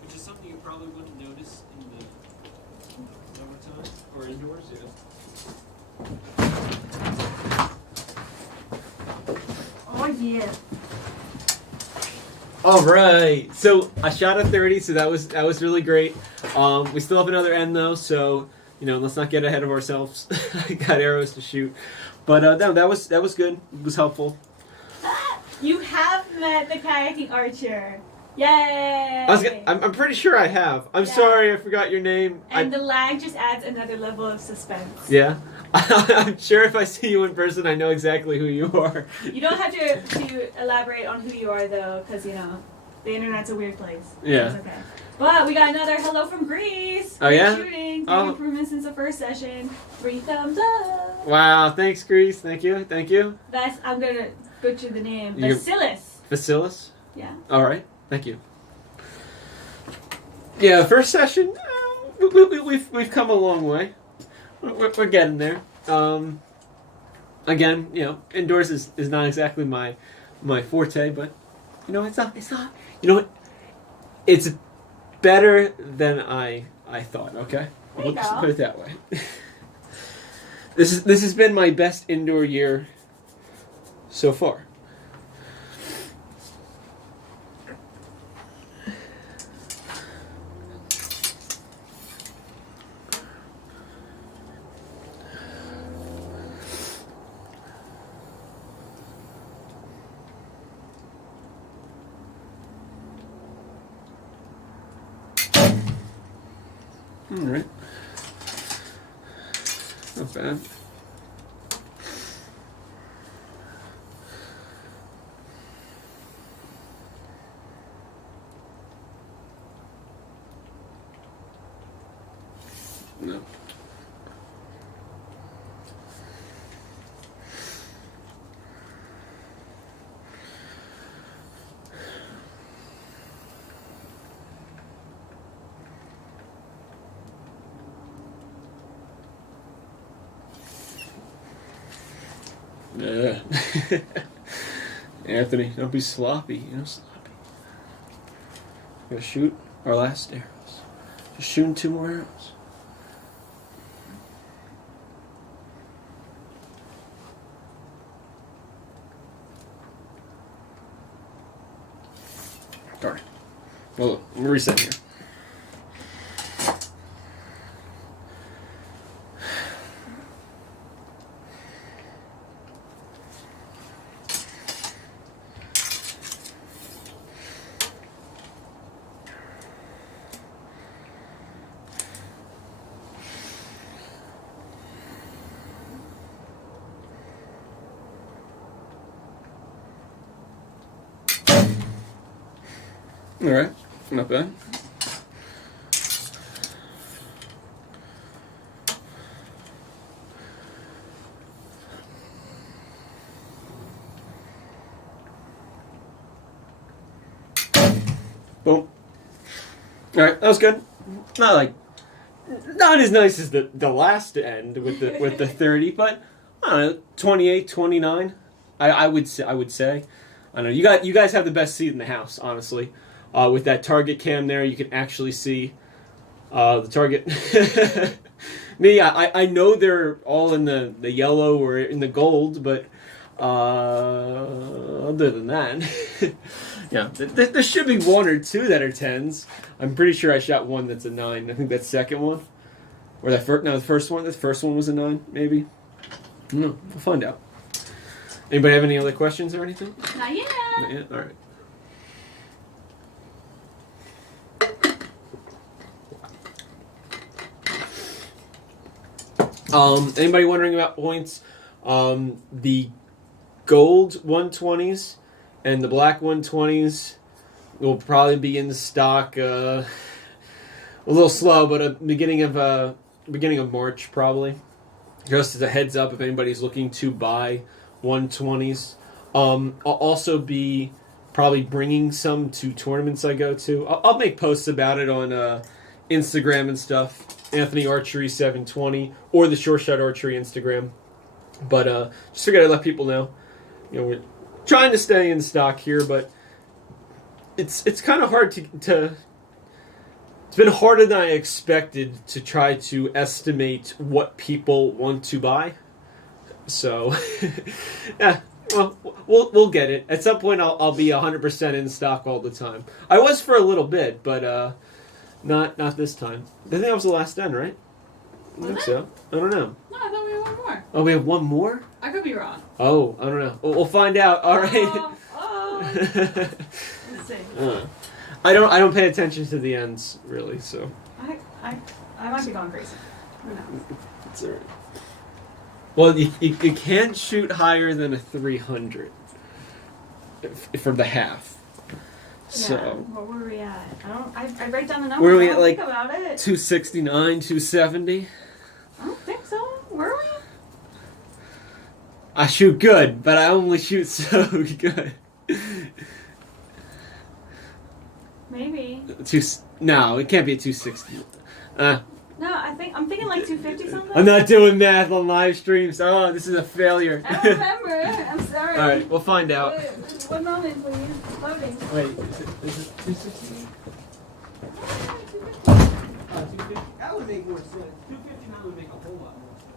Which is something you probably wouldn't notice in the summertime or indoors, Oh yeah. All right, so I shot a 30, so that was really great. We still have another end though, so let's not get ahead of ourselves. I got arrows to shoot, but no, that was good. It was helpful. You have met the kayaking archer. Yay! I'm pretty sure I have. I'm Yeah. sorry, I forgot your name. And the lag just adds another level of suspense. Yeah. I'm sure if I see you in person, I know exactly who you are. You don't have to elaborate on who you are, though, because, the internet's a weird place. Yeah. It's okay. But we got another hello from Greece. Oh, yeah? Shooting. Big Oh. improvement since the first session. 3 thumbs up. Wow, thanks, Greece. Thank you. I'm going to butcher the name. You- Bacillus. Bacillus? Yeah. All right. Thank you. Yeah, first session, we've come a long way. We're getting there. Again, indoors is not exactly my forte, but it's not. It's better than I thought. Okay, There you let's go. put it that way. This has been my best indoor year so far. Alright. Not bad. Anthony, don't be sloppy. You know, sloppy. We're gonna shoot our last arrows. Just shooting 2 more arrows. Darn. Well, let me reset here. All right, not bad. Boom. All right, that was good. Not as nice as the last end with the 30, but I don't know, 28, 29. I would say. I don't know. You guys have the best seat in the house, honestly. With that target cam there, you can actually see the target. Me, I know they're all in the yellow or in the gold, but other than that, yeah, there should be 1 or 2 that are 10s. I'm pretty sure I shot one that's a 9. I think that second one, or the first one. The first one was a 9, maybe. No, we'll find out. Anybody have any other questions or anything? Not yet. Not yet? All right. Anybody wondering about points? The gold 120s and the black 120s will probably be in the stock a little slow, but beginning of March probably. Just as a heads up, if anybody's looking to buy 120s, I'll also be probably bringing some to tournaments I go to. I'll make posts about it on Instagram and stuff. Anthony Archery 720 or the Sure Shot Archery Instagram. But just figured I'd let people know. You know, we're trying to stay in stock here, but it's kind of hard to. It's been harder than I expected to try to estimate what people want to buy. So, yeah, well, we'll get it. At some point, I'll be 100% in stock all the time. I was for a little bit, but not this time. I think that was the last den, right? I think so. I don't know. No, I thought we had one more. Oh, we have one more? I could be wrong. Oh, I don't know. We'll find out. All right. Let's see. I don't pay attention to the ends really, so. I might be going crazy. Who knows? It's all right. Well, you can't shoot higher than a 300 for the half. So, yeah, what were we at? I write down the number. Were we at like think about it. 269, 270? I don't think so. Were we? I shoot good, but I only shoot so good. Maybe. No, it can't be a 260. No, I'm thinking like 250 something. I'm not doing math on live streams. Oh, this is a failure. I don't remember. I'm sorry. All right, we'll find out. Wait, 1 moment, please. Loading. Wait, is it 260? 250? That would make more sense. 259 would make a whole lot more sense.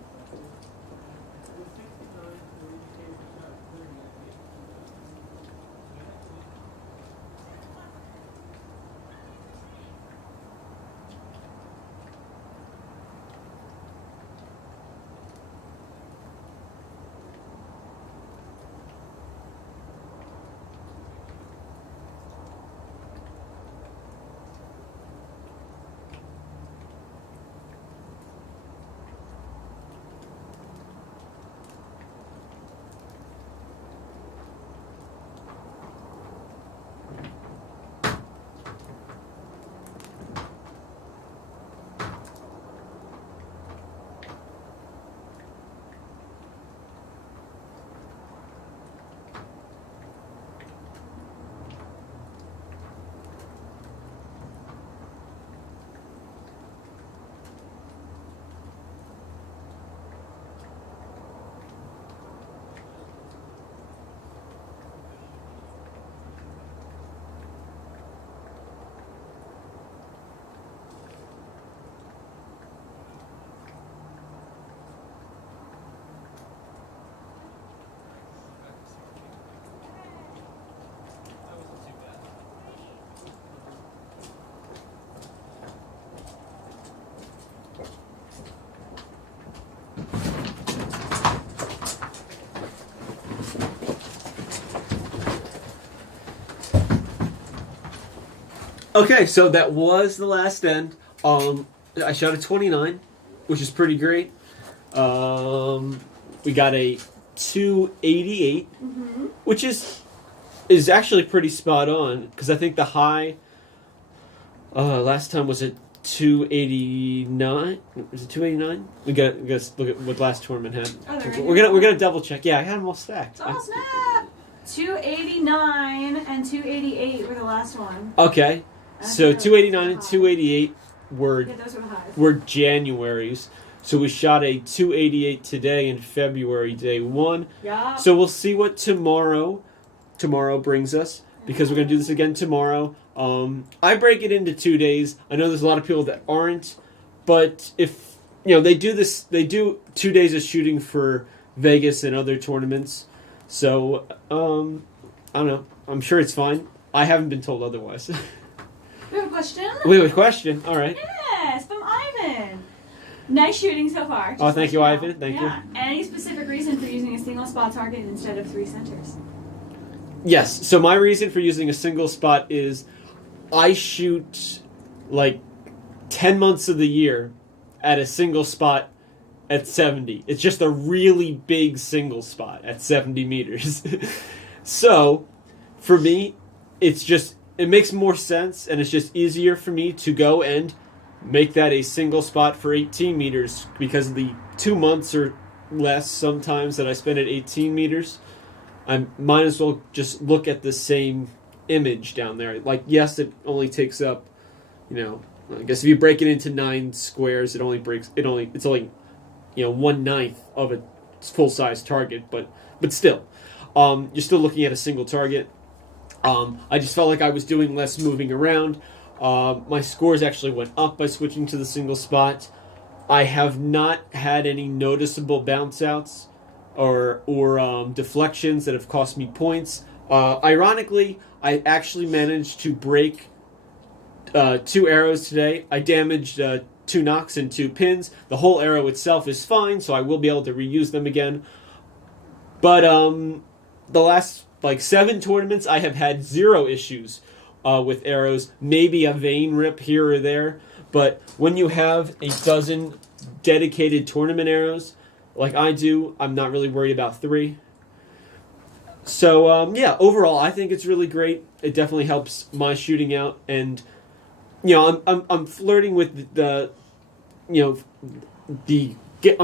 Okay, so that was the last end. I shot a 29, which is pretty great. We got a 288, which is actually pretty spot on, because I think the high last time was at 289. Was it 289? We got to look at what last tournament had. Oh, we're gonna double check. Yeah, I had them all stacked. Oh snap! 289 and 288 were the last one. Okay, so 289 and 288 were those were the highs. Were January's. So we shot a 288 today in February, day one. Yeah. So we'll see what tomorrow brings us, because we're going to do this again tomorrow. I break it into 2 days. I know there's a lot of people that aren't, but if they do this, they do 2 days of shooting for Vegas and other tournaments. So I don't know. I'm sure it's fine. I haven't been told otherwise. We have a question. We have a question. All right. Yes, from Ivan. Nice shooting so far. Oh, thank you, Ivan. Thank you. Any specific reason for using a single spot target instead of 3 centers? Yes. So my reason for using a single spot is I shoot like 10 months of the year at a single spot at 70. It's just a really big single spot at 70 meters. So for me, it makes more sense, and it's just easier for me to go and make that a single spot for 18 meters, because of the 2 months or less sometimes that I spend at 18 meters. I might as well just look at the same image down there. Like, yes, it only takes up, I guess if you break it into 9 squares, it's only 1/9 of a full-size target, but still, you're still looking at a single target. I just felt like I was doing less moving around. My scores actually went up by switching to the single spot. I have not had any noticeable bounce outs or deflections that have cost me points. Ironically, I actually managed to break 2 arrows today. I damaged 2 knocks and 2 pins. The whole arrow itself is fine, so I will be able to reuse them again. But the last 7 tournaments, I have had 0 issues with arrows. Maybe a vein rip here or there. But when you have a dozen dedicated tournament arrows, like I do, I'm not really worried about 3. So, overall, I think it's really great. It definitely helps my shooting out. And, I'm flirting with I'm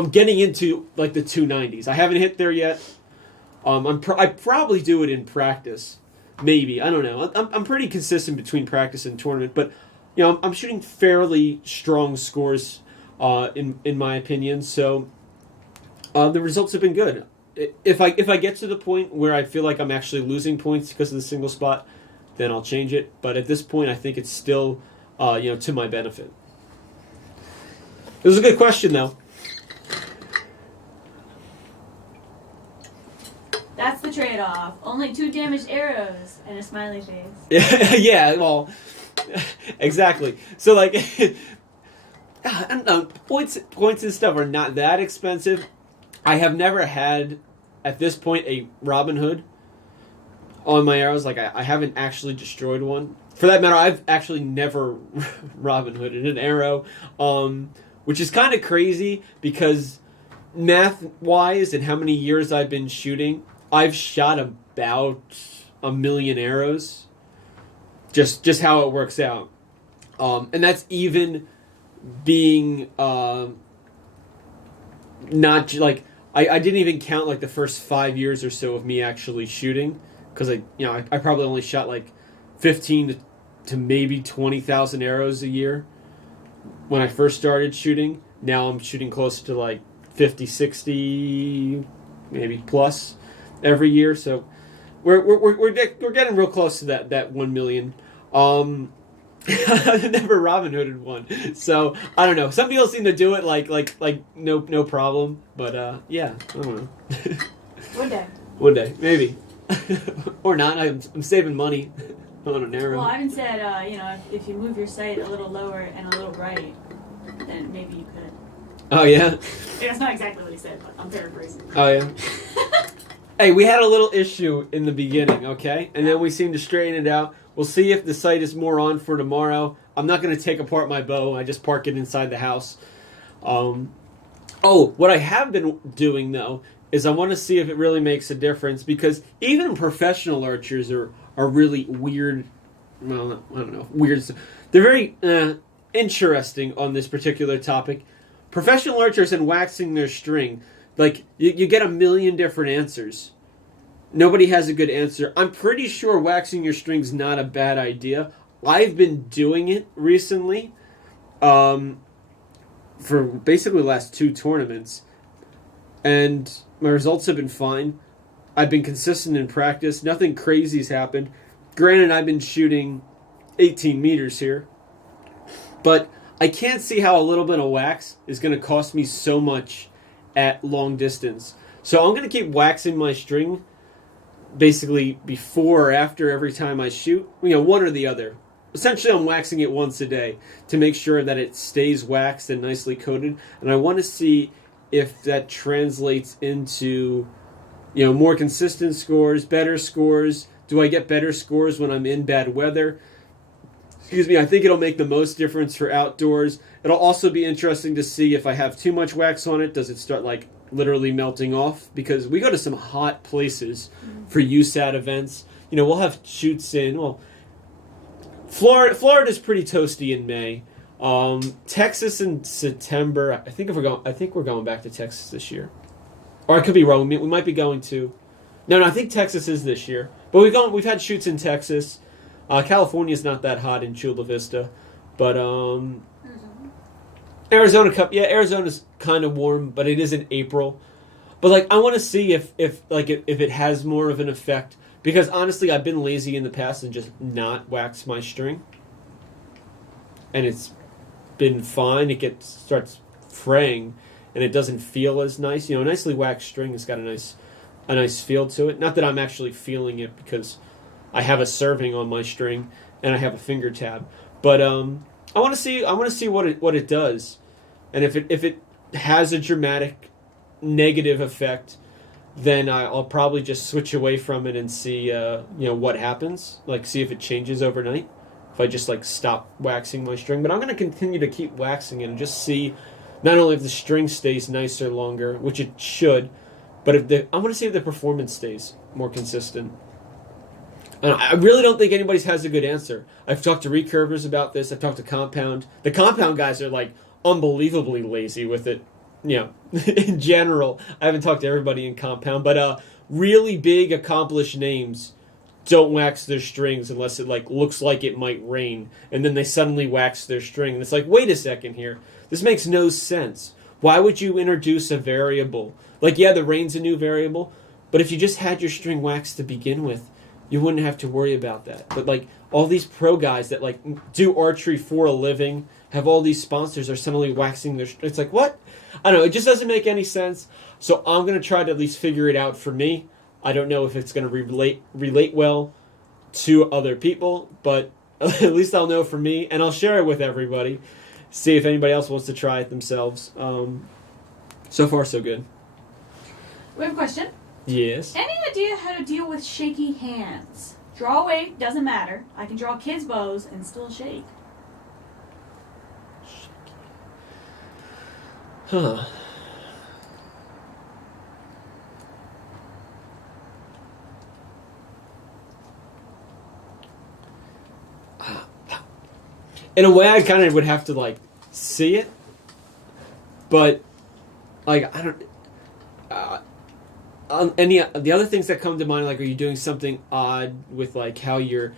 getting into, the 290s. I haven't hit there yet. I probably do it in practice. Maybe. I don't know. I'm pretty consistent between practice and tournament, but I'm shooting fairly strong scores in my opinion. So the results have been good. If I get to the point where I feel like I'm actually losing points because of the single spot, then I'll change it. But at this point, I think it's still to my benefit. It was a good question, though. That's the trade-off. Only 2 damaged arrows and a smiley face. Yeah, well, exactly. So, I don't know, points and stuff are not that expensive. I have never had, at this point, a Robin Hood on my arrows. I haven't actually destroyed one. For that matter, I've actually never Robin Hooded an arrow, which is kind of crazy because math-wise and how many years I've been shooting, I've shot about 1 million arrows. Just how it works out. And that's even being not I didn't even count the first 5 years or so of me actually shooting, because I probably only shot 15 to maybe 20,000 arrows a year when I first started shooting. Now I'm shooting closer to 50, 60, maybe plus every year. So we're getting real close to that 1 million. I've never Robin Hooded one, so I don't know. Some people seem to do it no problem, but yeah, I don't know. One day, maybe, or not. I'm saving money on an arrow. Well, Ivan said, if you move your sight a little lower and a little right, then maybe you could. Oh yeah. That's not exactly what he said, but I'm paraphrasing. Oh yeah. Hey, we had a little issue in the beginning, okay? And then we seemed to straighten it out. We'll see if the sight is more on for tomorrow. I'm not going to take apart my bow. I just park it inside the house. What I have been doing, though, is I want to see if it really makes a difference, because even professional archers are really weird. Well, I don't know. Weird. They're very interesting on this particular topic. Professional archers and waxing their string, like, you get a million different answers. Nobody has a good answer. I'm pretty sure waxing your string's not a bad idea. I've been doing it recently for basically the last 2 tournaments, and my results have been fine. I've been consistent in practice. Nothing crazy's happened. Granted, I've been shooting 18 meters here, but I can't see how a little bit of wax is going to cost me so much at long distance. So I'm going to keep waxing my string basically before or after every time I shoot. One or the other. Essentially, I'm waxing it once a day to make sure that it stays waxed and nicely coated. And I want to see if that translates into, more consistent scores, better scores. Do I get better scores when I'm in bad weather? I think it'll make the most difference for outdoors. It'll also be interesting to see if I have too much wax on it. Does it start literally melting off? Because we go to some hot places for USAT events. We'll have shoots in, Florida's pretty toasty in May. Texas in September. I think we're going back to Texas this year. Or I could be wrong. We might be going to. No, I think Texas is this year. But we've had shoots in Texas. California's not that hot in Chula Vista, but Arizona Cup. Yeah, Arizona's kind of warm, but it is in April. But I want to see if it has more of an effect, because honestly, I've been lazy in the past and just not waxed my string, and it's been fine. It starts fraying, and it doesn't feel as nice. A nicely waxed string has got a nice feel to it. Not that I'm actually feeling it, because I have a serving on my string and I have a finger tab, but I want to see what it does, and if it has a dramatic negative effect, then I'll probably just switch away from it and see what happens. See if it changes overnight. If I just stop waxing my string, but I'm going to continue to keep waxing it and just see not only if the string stays nicer longer, which it should, but I want to see if the performance stays more consistent. And I really don't think anybody has a good answer. I've talked to recurvers about this. I've talked to Compound. The Compound guys are unbelievably lazy with it. In general, I haven't talked to everybody in Compound, but really big accomplished names don't wax their strings unless it looks like it might rain, and then they suddenly wax their string. And it's wait a second here. This makes no sense. Why would you introduce a variable? The rain's a new variable, but if you just had your string waxed to begin with, you wouldn't have to worry about that. But all these pro guys that do archery for a living, have all these sponsors, are suddenly waxing their. It's what? I don't know. It just doesn't make any sense. So I'm gonna try to at least figure it out for me. I don't know if it's gonna relate well to other people, but at least I'll know for me, and I'll share it with everybody. See if anybody else wants to try it themselves. So far, so good. We have a question. Yes. Any idea how to deal with shaky hands? Draw weight, doesn't matter. I can draw kids' bows and still shake. Huh. In a way, I kind of would have to see it, but I don't. Any the other things that come to mind, are you doing something odd with how you're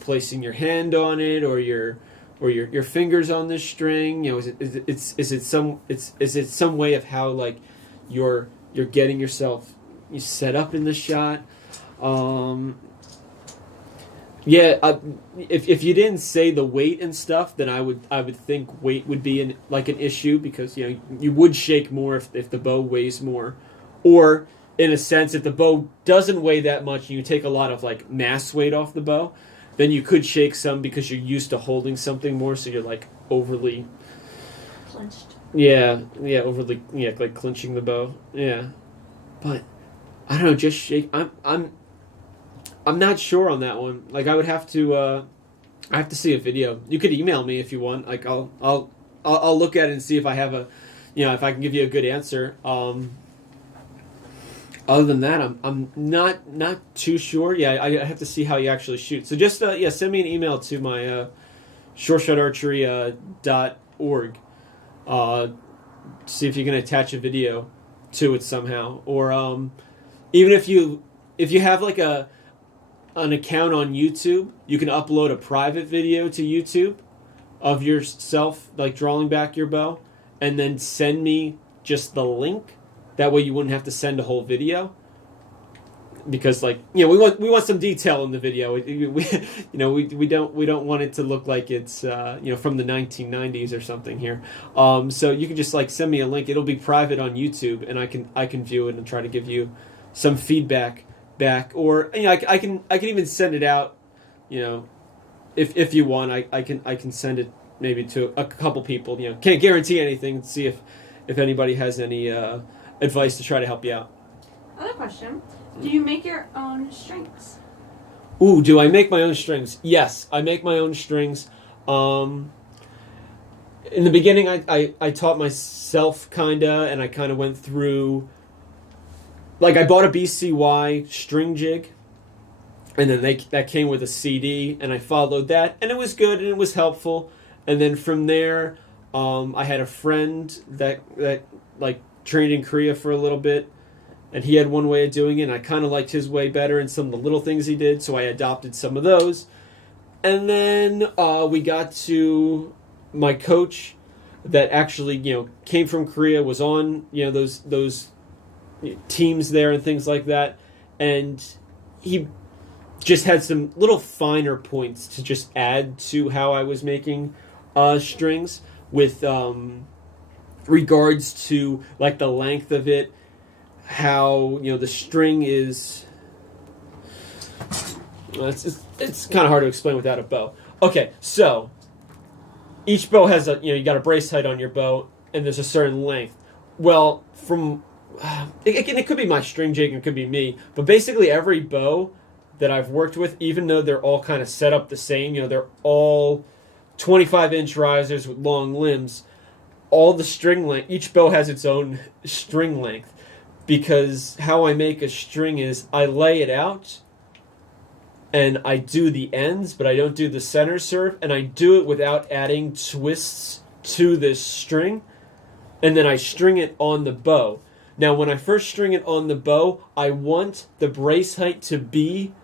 placing your hand on it, or your fingers on this string? Is it some way of how you're getting yourself set up in the shot? If you didn't say the weight and stuff, then I would think weight would be an issue, because you would shake more if the bow weighs more, or in a sense, if the bow doesn't weigh that much and you take a lot of mass weight off the bow, then you could shake some because you're used to holding something more, so you're overly clenched. Yeah, overly clenching the bow. Yeah, but I don't know, just shake. I'm not sure on that one. Like, I have to see a video. You could email me if you want. Like, I'll look at it and see if I have if I can give you a good answer. Other than that, I'm not too sure. Yeah, I have to see how you actually shoot. So just send me an email to my sureshotarchery.org. See if you can attach a video to it somehow, or even if you have like an account on YouTube, you can upload a private video to YouTube of yourself like drawing back your bow, and then send me just the link. That way you wouldn't have to send a whole video, because we want some detail in the video. We don't want it to look like it's from the 1990s or something here. So you can just send me a link. It'll be private on YouTube, and I can view it and try to give you some feedback back, or I can even send it out. If you want, I can send it maybe to a couple people. Can't guarantee anything. See if anybody has any advice to try to help you out. Other question: do you make your own strings? Ooh, do I make my own strings? Yes, I make my own strings. In the beginning, I taught myself kinda, and I kind of went through. Like, I bought a BCY string jig, and then that came with a CD, and I followed that, and it was good and it was helpful. And then from there, I had a friend that trained in Korea for a little bit, and he had one way of doing it, and I kind of liked his way better and some of the little things he did, so I adopted some of those. And then we got to my coach that actually came from Korea, was on those teams there and things like that, and he just had some little finer points to just add to how I was making strings, with regards to the length of it, how the string is. It's kind of hard to explain without a bow. Okay, so each bow has you got a brace height on your bow, and there's a certain length. Well, from it could be my string jig, it could be me, but basically every bow that I've worked with, even though they're all kind of set up the same, they're all 25-inch risers with long limbs, all the string length, each bow has its own string length, because how I make a string is I lay it out and I do the ends, but I don't do the center serve, and I do it without adding twists to this string, and then I string it on the bow. Now, when I first string it on the bow, I want the brace height to be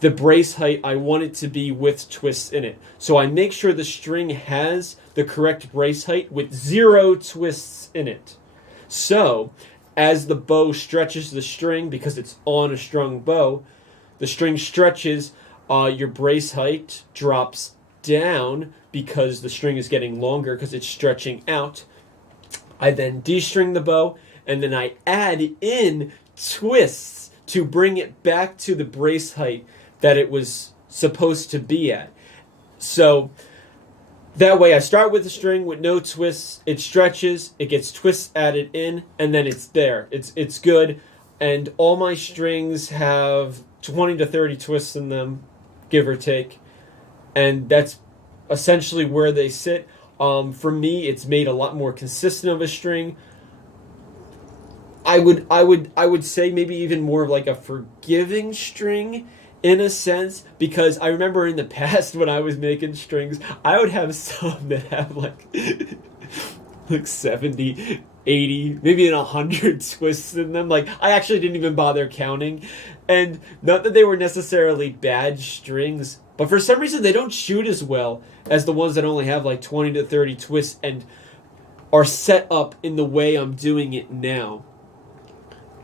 the brace height I want it to be with twists in it. So I make sure the string has the correct brace height with 0 twists in it. So, as the bow stretches the string, because it's on a strung bow, the string stretches, your brace height drops down because the string is getting longer because it's stretching out. I then de-string the bow, and then I add in twists to bring it back to the brace height that it was supposed to be at. So that way I start with the string with no twists, it stretches, it gets twists added in, and then it's there. It's good. And all my strings have 20 to 30 twists in them, give or take. And that's essentially where they sit. For me, it's made a lot more consistent of a string. I would say maybe even more of a forgiving string, in a sense, because I remember in the past when I was making strings, I would have some that have like 70, 80, maybe even 100 twists in them. I actually didn't even bother counting. And not that they were necessarily bad strings, but for some reason they don't shoot as well as the ones that only have 20 to 30 twists and are set up in the way I'm doing it now.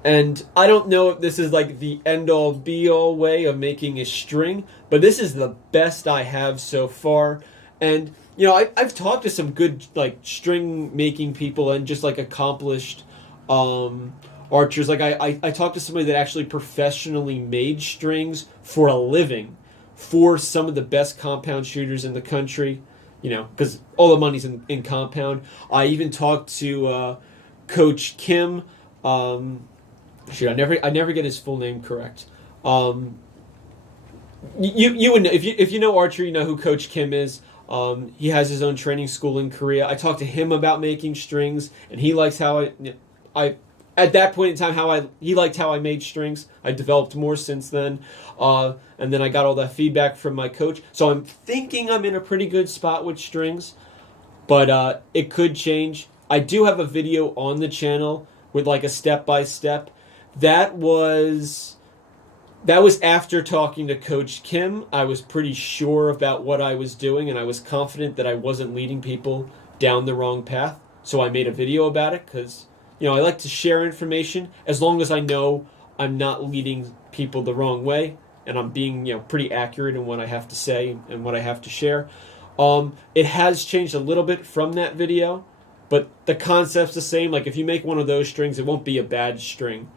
And I don't know if this is the end-all be-all way of making a string, but this is the best I have so far. And I've talked to some good string making people and just accomplished archers. I talked to somebody that actually professionally made strings for a living for some of the best compound shooters in the country. Because all the money's in compound. I even talked to Coach Kim. I never get his full name correct. you would know, if you know archery, you know who Coach Kim is. He has his own training school in Korea. I talked to him about making strings, and he likes how I at that point in time he liked how I made strings. I developed more since then, and then I got all that feedback from my coach. So I'm thinking I'm in a pretty good spot with strings, but it could change. I do have a video on the channel with like a step-by-step. That was after talking to Coach Kim. I was pretty sure about what I was doing, and I was confident that I wasn't leading people down the wrong path. So I made a video about it because, I like to share information as long as I know I'm not leading people the wrong way and I'm being, pretty accurate in what I have to say and what I have to share. It has changed a little bit from that video, but the concept's the same. Like if you make one of those strings, it won't be a bad string.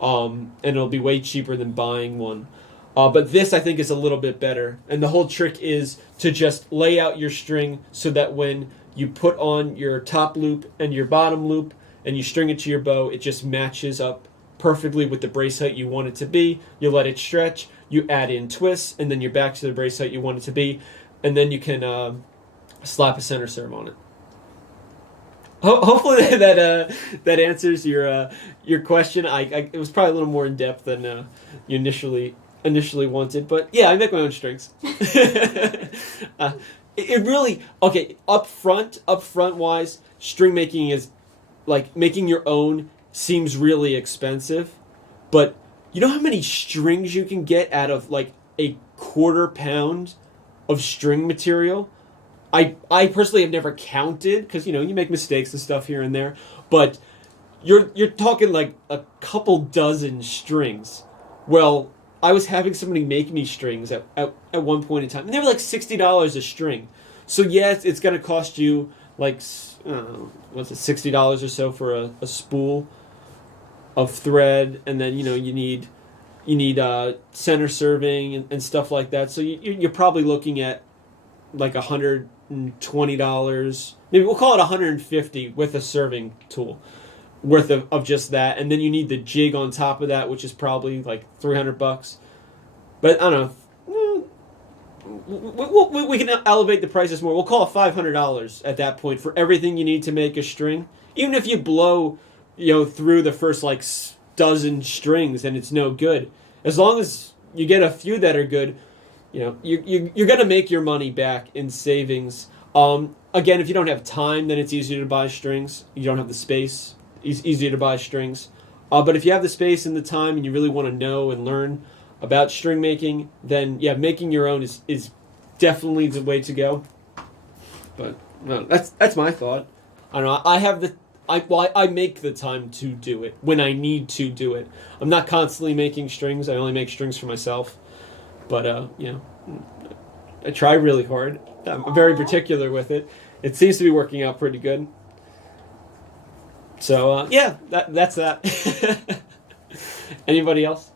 And it'll be way cheaper than buying one. But this, I think, is a little bit better. And the whole trick is to just lay out your string so that when you put on your top loop and your bottom loop and you string it to your bow, it just matches up perfectly with the brace height you want it to be. You let it stretch, you add in twists, and then you're back to the brace height you want it to be. And then you can slap a center serve on it. Hopefully that answers your question. It was probably a little more in depth than you initially wanted, but yeah, I make my own strings. It really up front wise, string making is like making your own seems really expensive, but you know how many strings you can get out of like a quarter pound of string material? I personally have never counted because you make mistakes and stuff here and there, but you're talking like a couple dozen strings. Well, I was having somebody make me strings at one point in time, and they were like $60 a string. So yes, it's going to cost you like what's it, $60 or so for a spool of thread, and then you need center serving and stuff like that. So you're probably looking at like $120, maybe we'll call it $150 with a serving tool worth of just that, and then you need the jig on top of that, which is probably like $300. But I don't know, we can elevate the prices more. We'll call it $500 at that point for everything you need to make a string. Even if you blow through the first like dozen strings and it's no good, as long as you get a few that are good, you're going to make your money back in savings. Again, if you don't have time, then it's easier to buy strings. You don't have the space, it's easier to buy strings. But if you have the space and the time and you really want to know and learn about string making, then yeah, making your own is definitely the way to go. But that's my thought. I don't know. I make the time to do it when I need to do it. I'm not constantly making strings. I only make strings for myself. But I try really hard. I'm very particular with it. It seems to be working out pretty good. So yeah, that's that. Anybody else?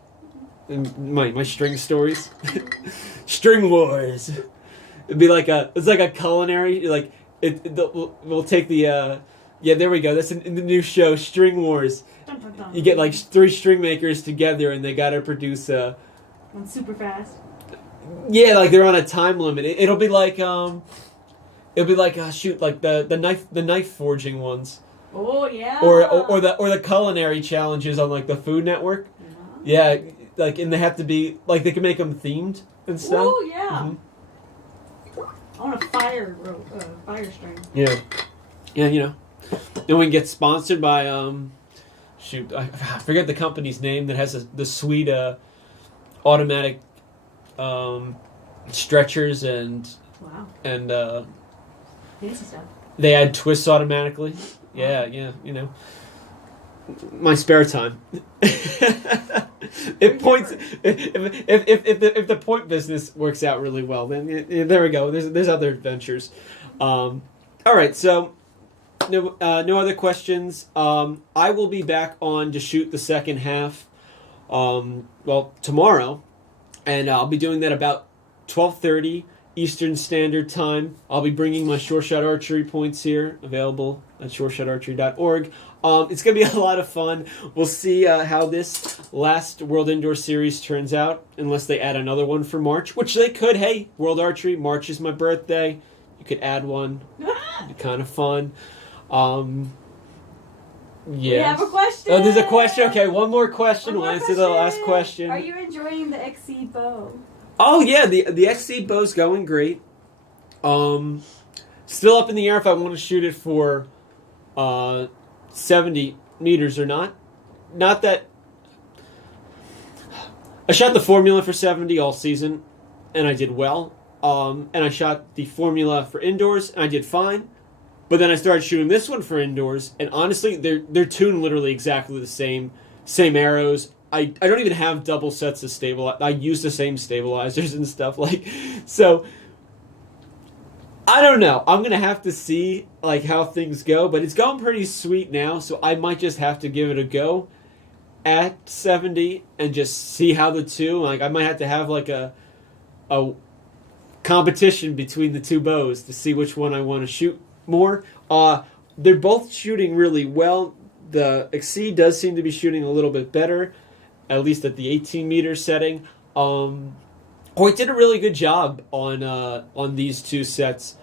My string stories, string wars. It'd be like it's like a culinary like we'll take the yeah, there we go. That's in the new show, String Wars. Dun, dun, dun. You get like 3 string makers together, and they gotta produce One super fast. Yeah, like they're on a time limit. It'll be like shoot, like the knife forging ones. Oh yeah. Or the culinary challenges on like the Food Network. Yeah, like and they have to be like they can make them themed and stuff. Oh yeah. Mm-hmm. I want a fire string. Yeah, yeah, Then we can get sponsored by shoot, I forget the company's name that has the sweet automatic stretchers and wow. And fancy stuff. They add twists automatically. Yeah, my spare time. It points if the point business works out really well, then there we go. There's other adventures. All right, so no other questions. I will be back on to shoot the second half. Tomorrow, and I'll be doing that about 12:30 Eastern Standard Time. I'll be bringing my Sure Shot Archery points here, available at sureshotarchery.org. It's going to be a lot of fun. We'll see how this last World Indoor Series turns out, unless they add another one for March, which they could. Hey, World Archery, March is my birthday. You could add one. It'd be kind of fun. We have a question. Oh, there's a question? Okay, one more question. We'll answer the last question. Are you enjoying the XC bow? Oh, yeah, the XC bow's going great. Still up in the air if I want to shoot it for 70 meters or not. Not that... I shot the formula for 70 all season, and I did well. And I shot the formula for indoors, and I did fine. But then I started shooting this one for indoors, and honestly, they're tuned literally exactly the same arrows. I don't even have double sets of stabilizers. I use the same stabilizers and stuff so. I don't know. I'm gonna have to see how things go, but it's going pretty sweet now. So I might just have to give it a go at 70 and just see how the two. I might have to have a competition between the two bows to see which one I want to shoot more. They're both shooting really well. The XC does seem to be shooting a little bit better, at least at the 18-meter setting. Hoyt did a really good job on these two sets.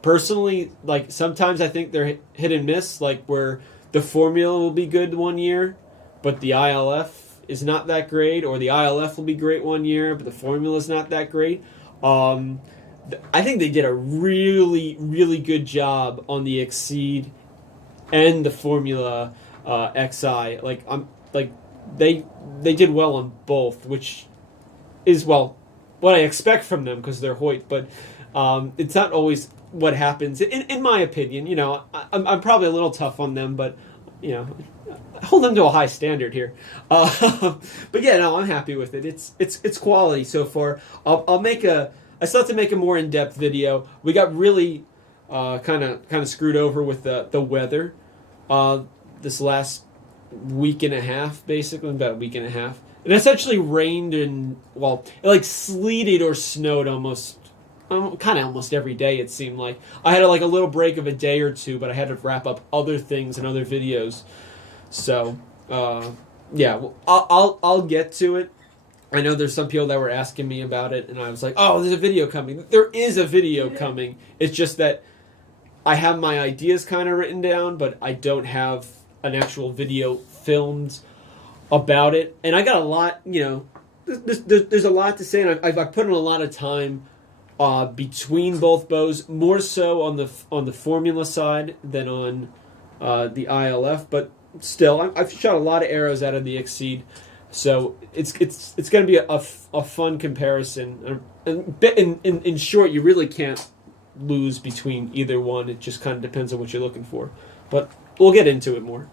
Personally, sometimes I think they're hit and miss, where the formula will be good one year, but the ILF is not that great, or the ILF will be great one year, but the formula is not that great. I think they did a really, really good job on the Exceed and the Formula XI. They did well on both, which is what I expect from them because they're Hoyt. But it's not always what happens, in my opinion. I'm probably a little tough on them, but I hold them to a high standard here. But yeah, no, I'm happy with it. It's quality so far. I still have to make a more in-depth video. We got really kind of screwed over with the weather this last week and a half, basically, about a week and a half. It essentially rained and, it sleeted or snowed almost every day, it seemed like. I had a little break of a day or two, but I had to wrap up other things and other videos. So, yeah, I'll get to it. I know there's some people that were asking me about it, and I was like, oh, there's a video coming. There is a video coming. It's just that I have my ideas kind of written down, but I don't have an actual video filmed about it. And I got a lot, there's a lot to say, and I've put in a lot of time between both bows, more so on the formula side than on the ILF, but still, I've shot a lot of arrows out of the Exceed. So it's going to be a fun comparison. In short, you really can't lose between either one. It just kind of depends on what you're looking for. But we'll get into it more.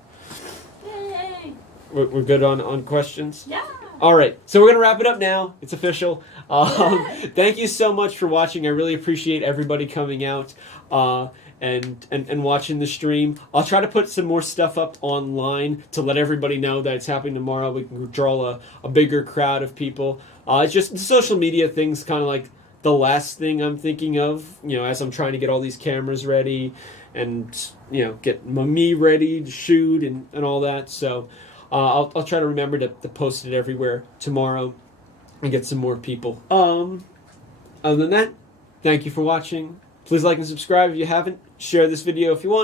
Yay! We're good on questions? Yeah! All right, so we're going to wrap it up now. It's official. Thank you so much for watching. I really appreciate everybody coming out and watching the stream. I'll try to put some more stuff up online to let everybody know that it's happening tomorrow. We can draw a bigger crowd of people. It's just the social media thing's kind of the last thing I'm thinking of, as I'm trying to get all these cameras ready and, get me ready to shoot and all that. So I'll try to remember to post it everywhere tomorrow and get some more people. Other than that, thank you for watching. Please like and subscribe if you haven't. Share this video if you want.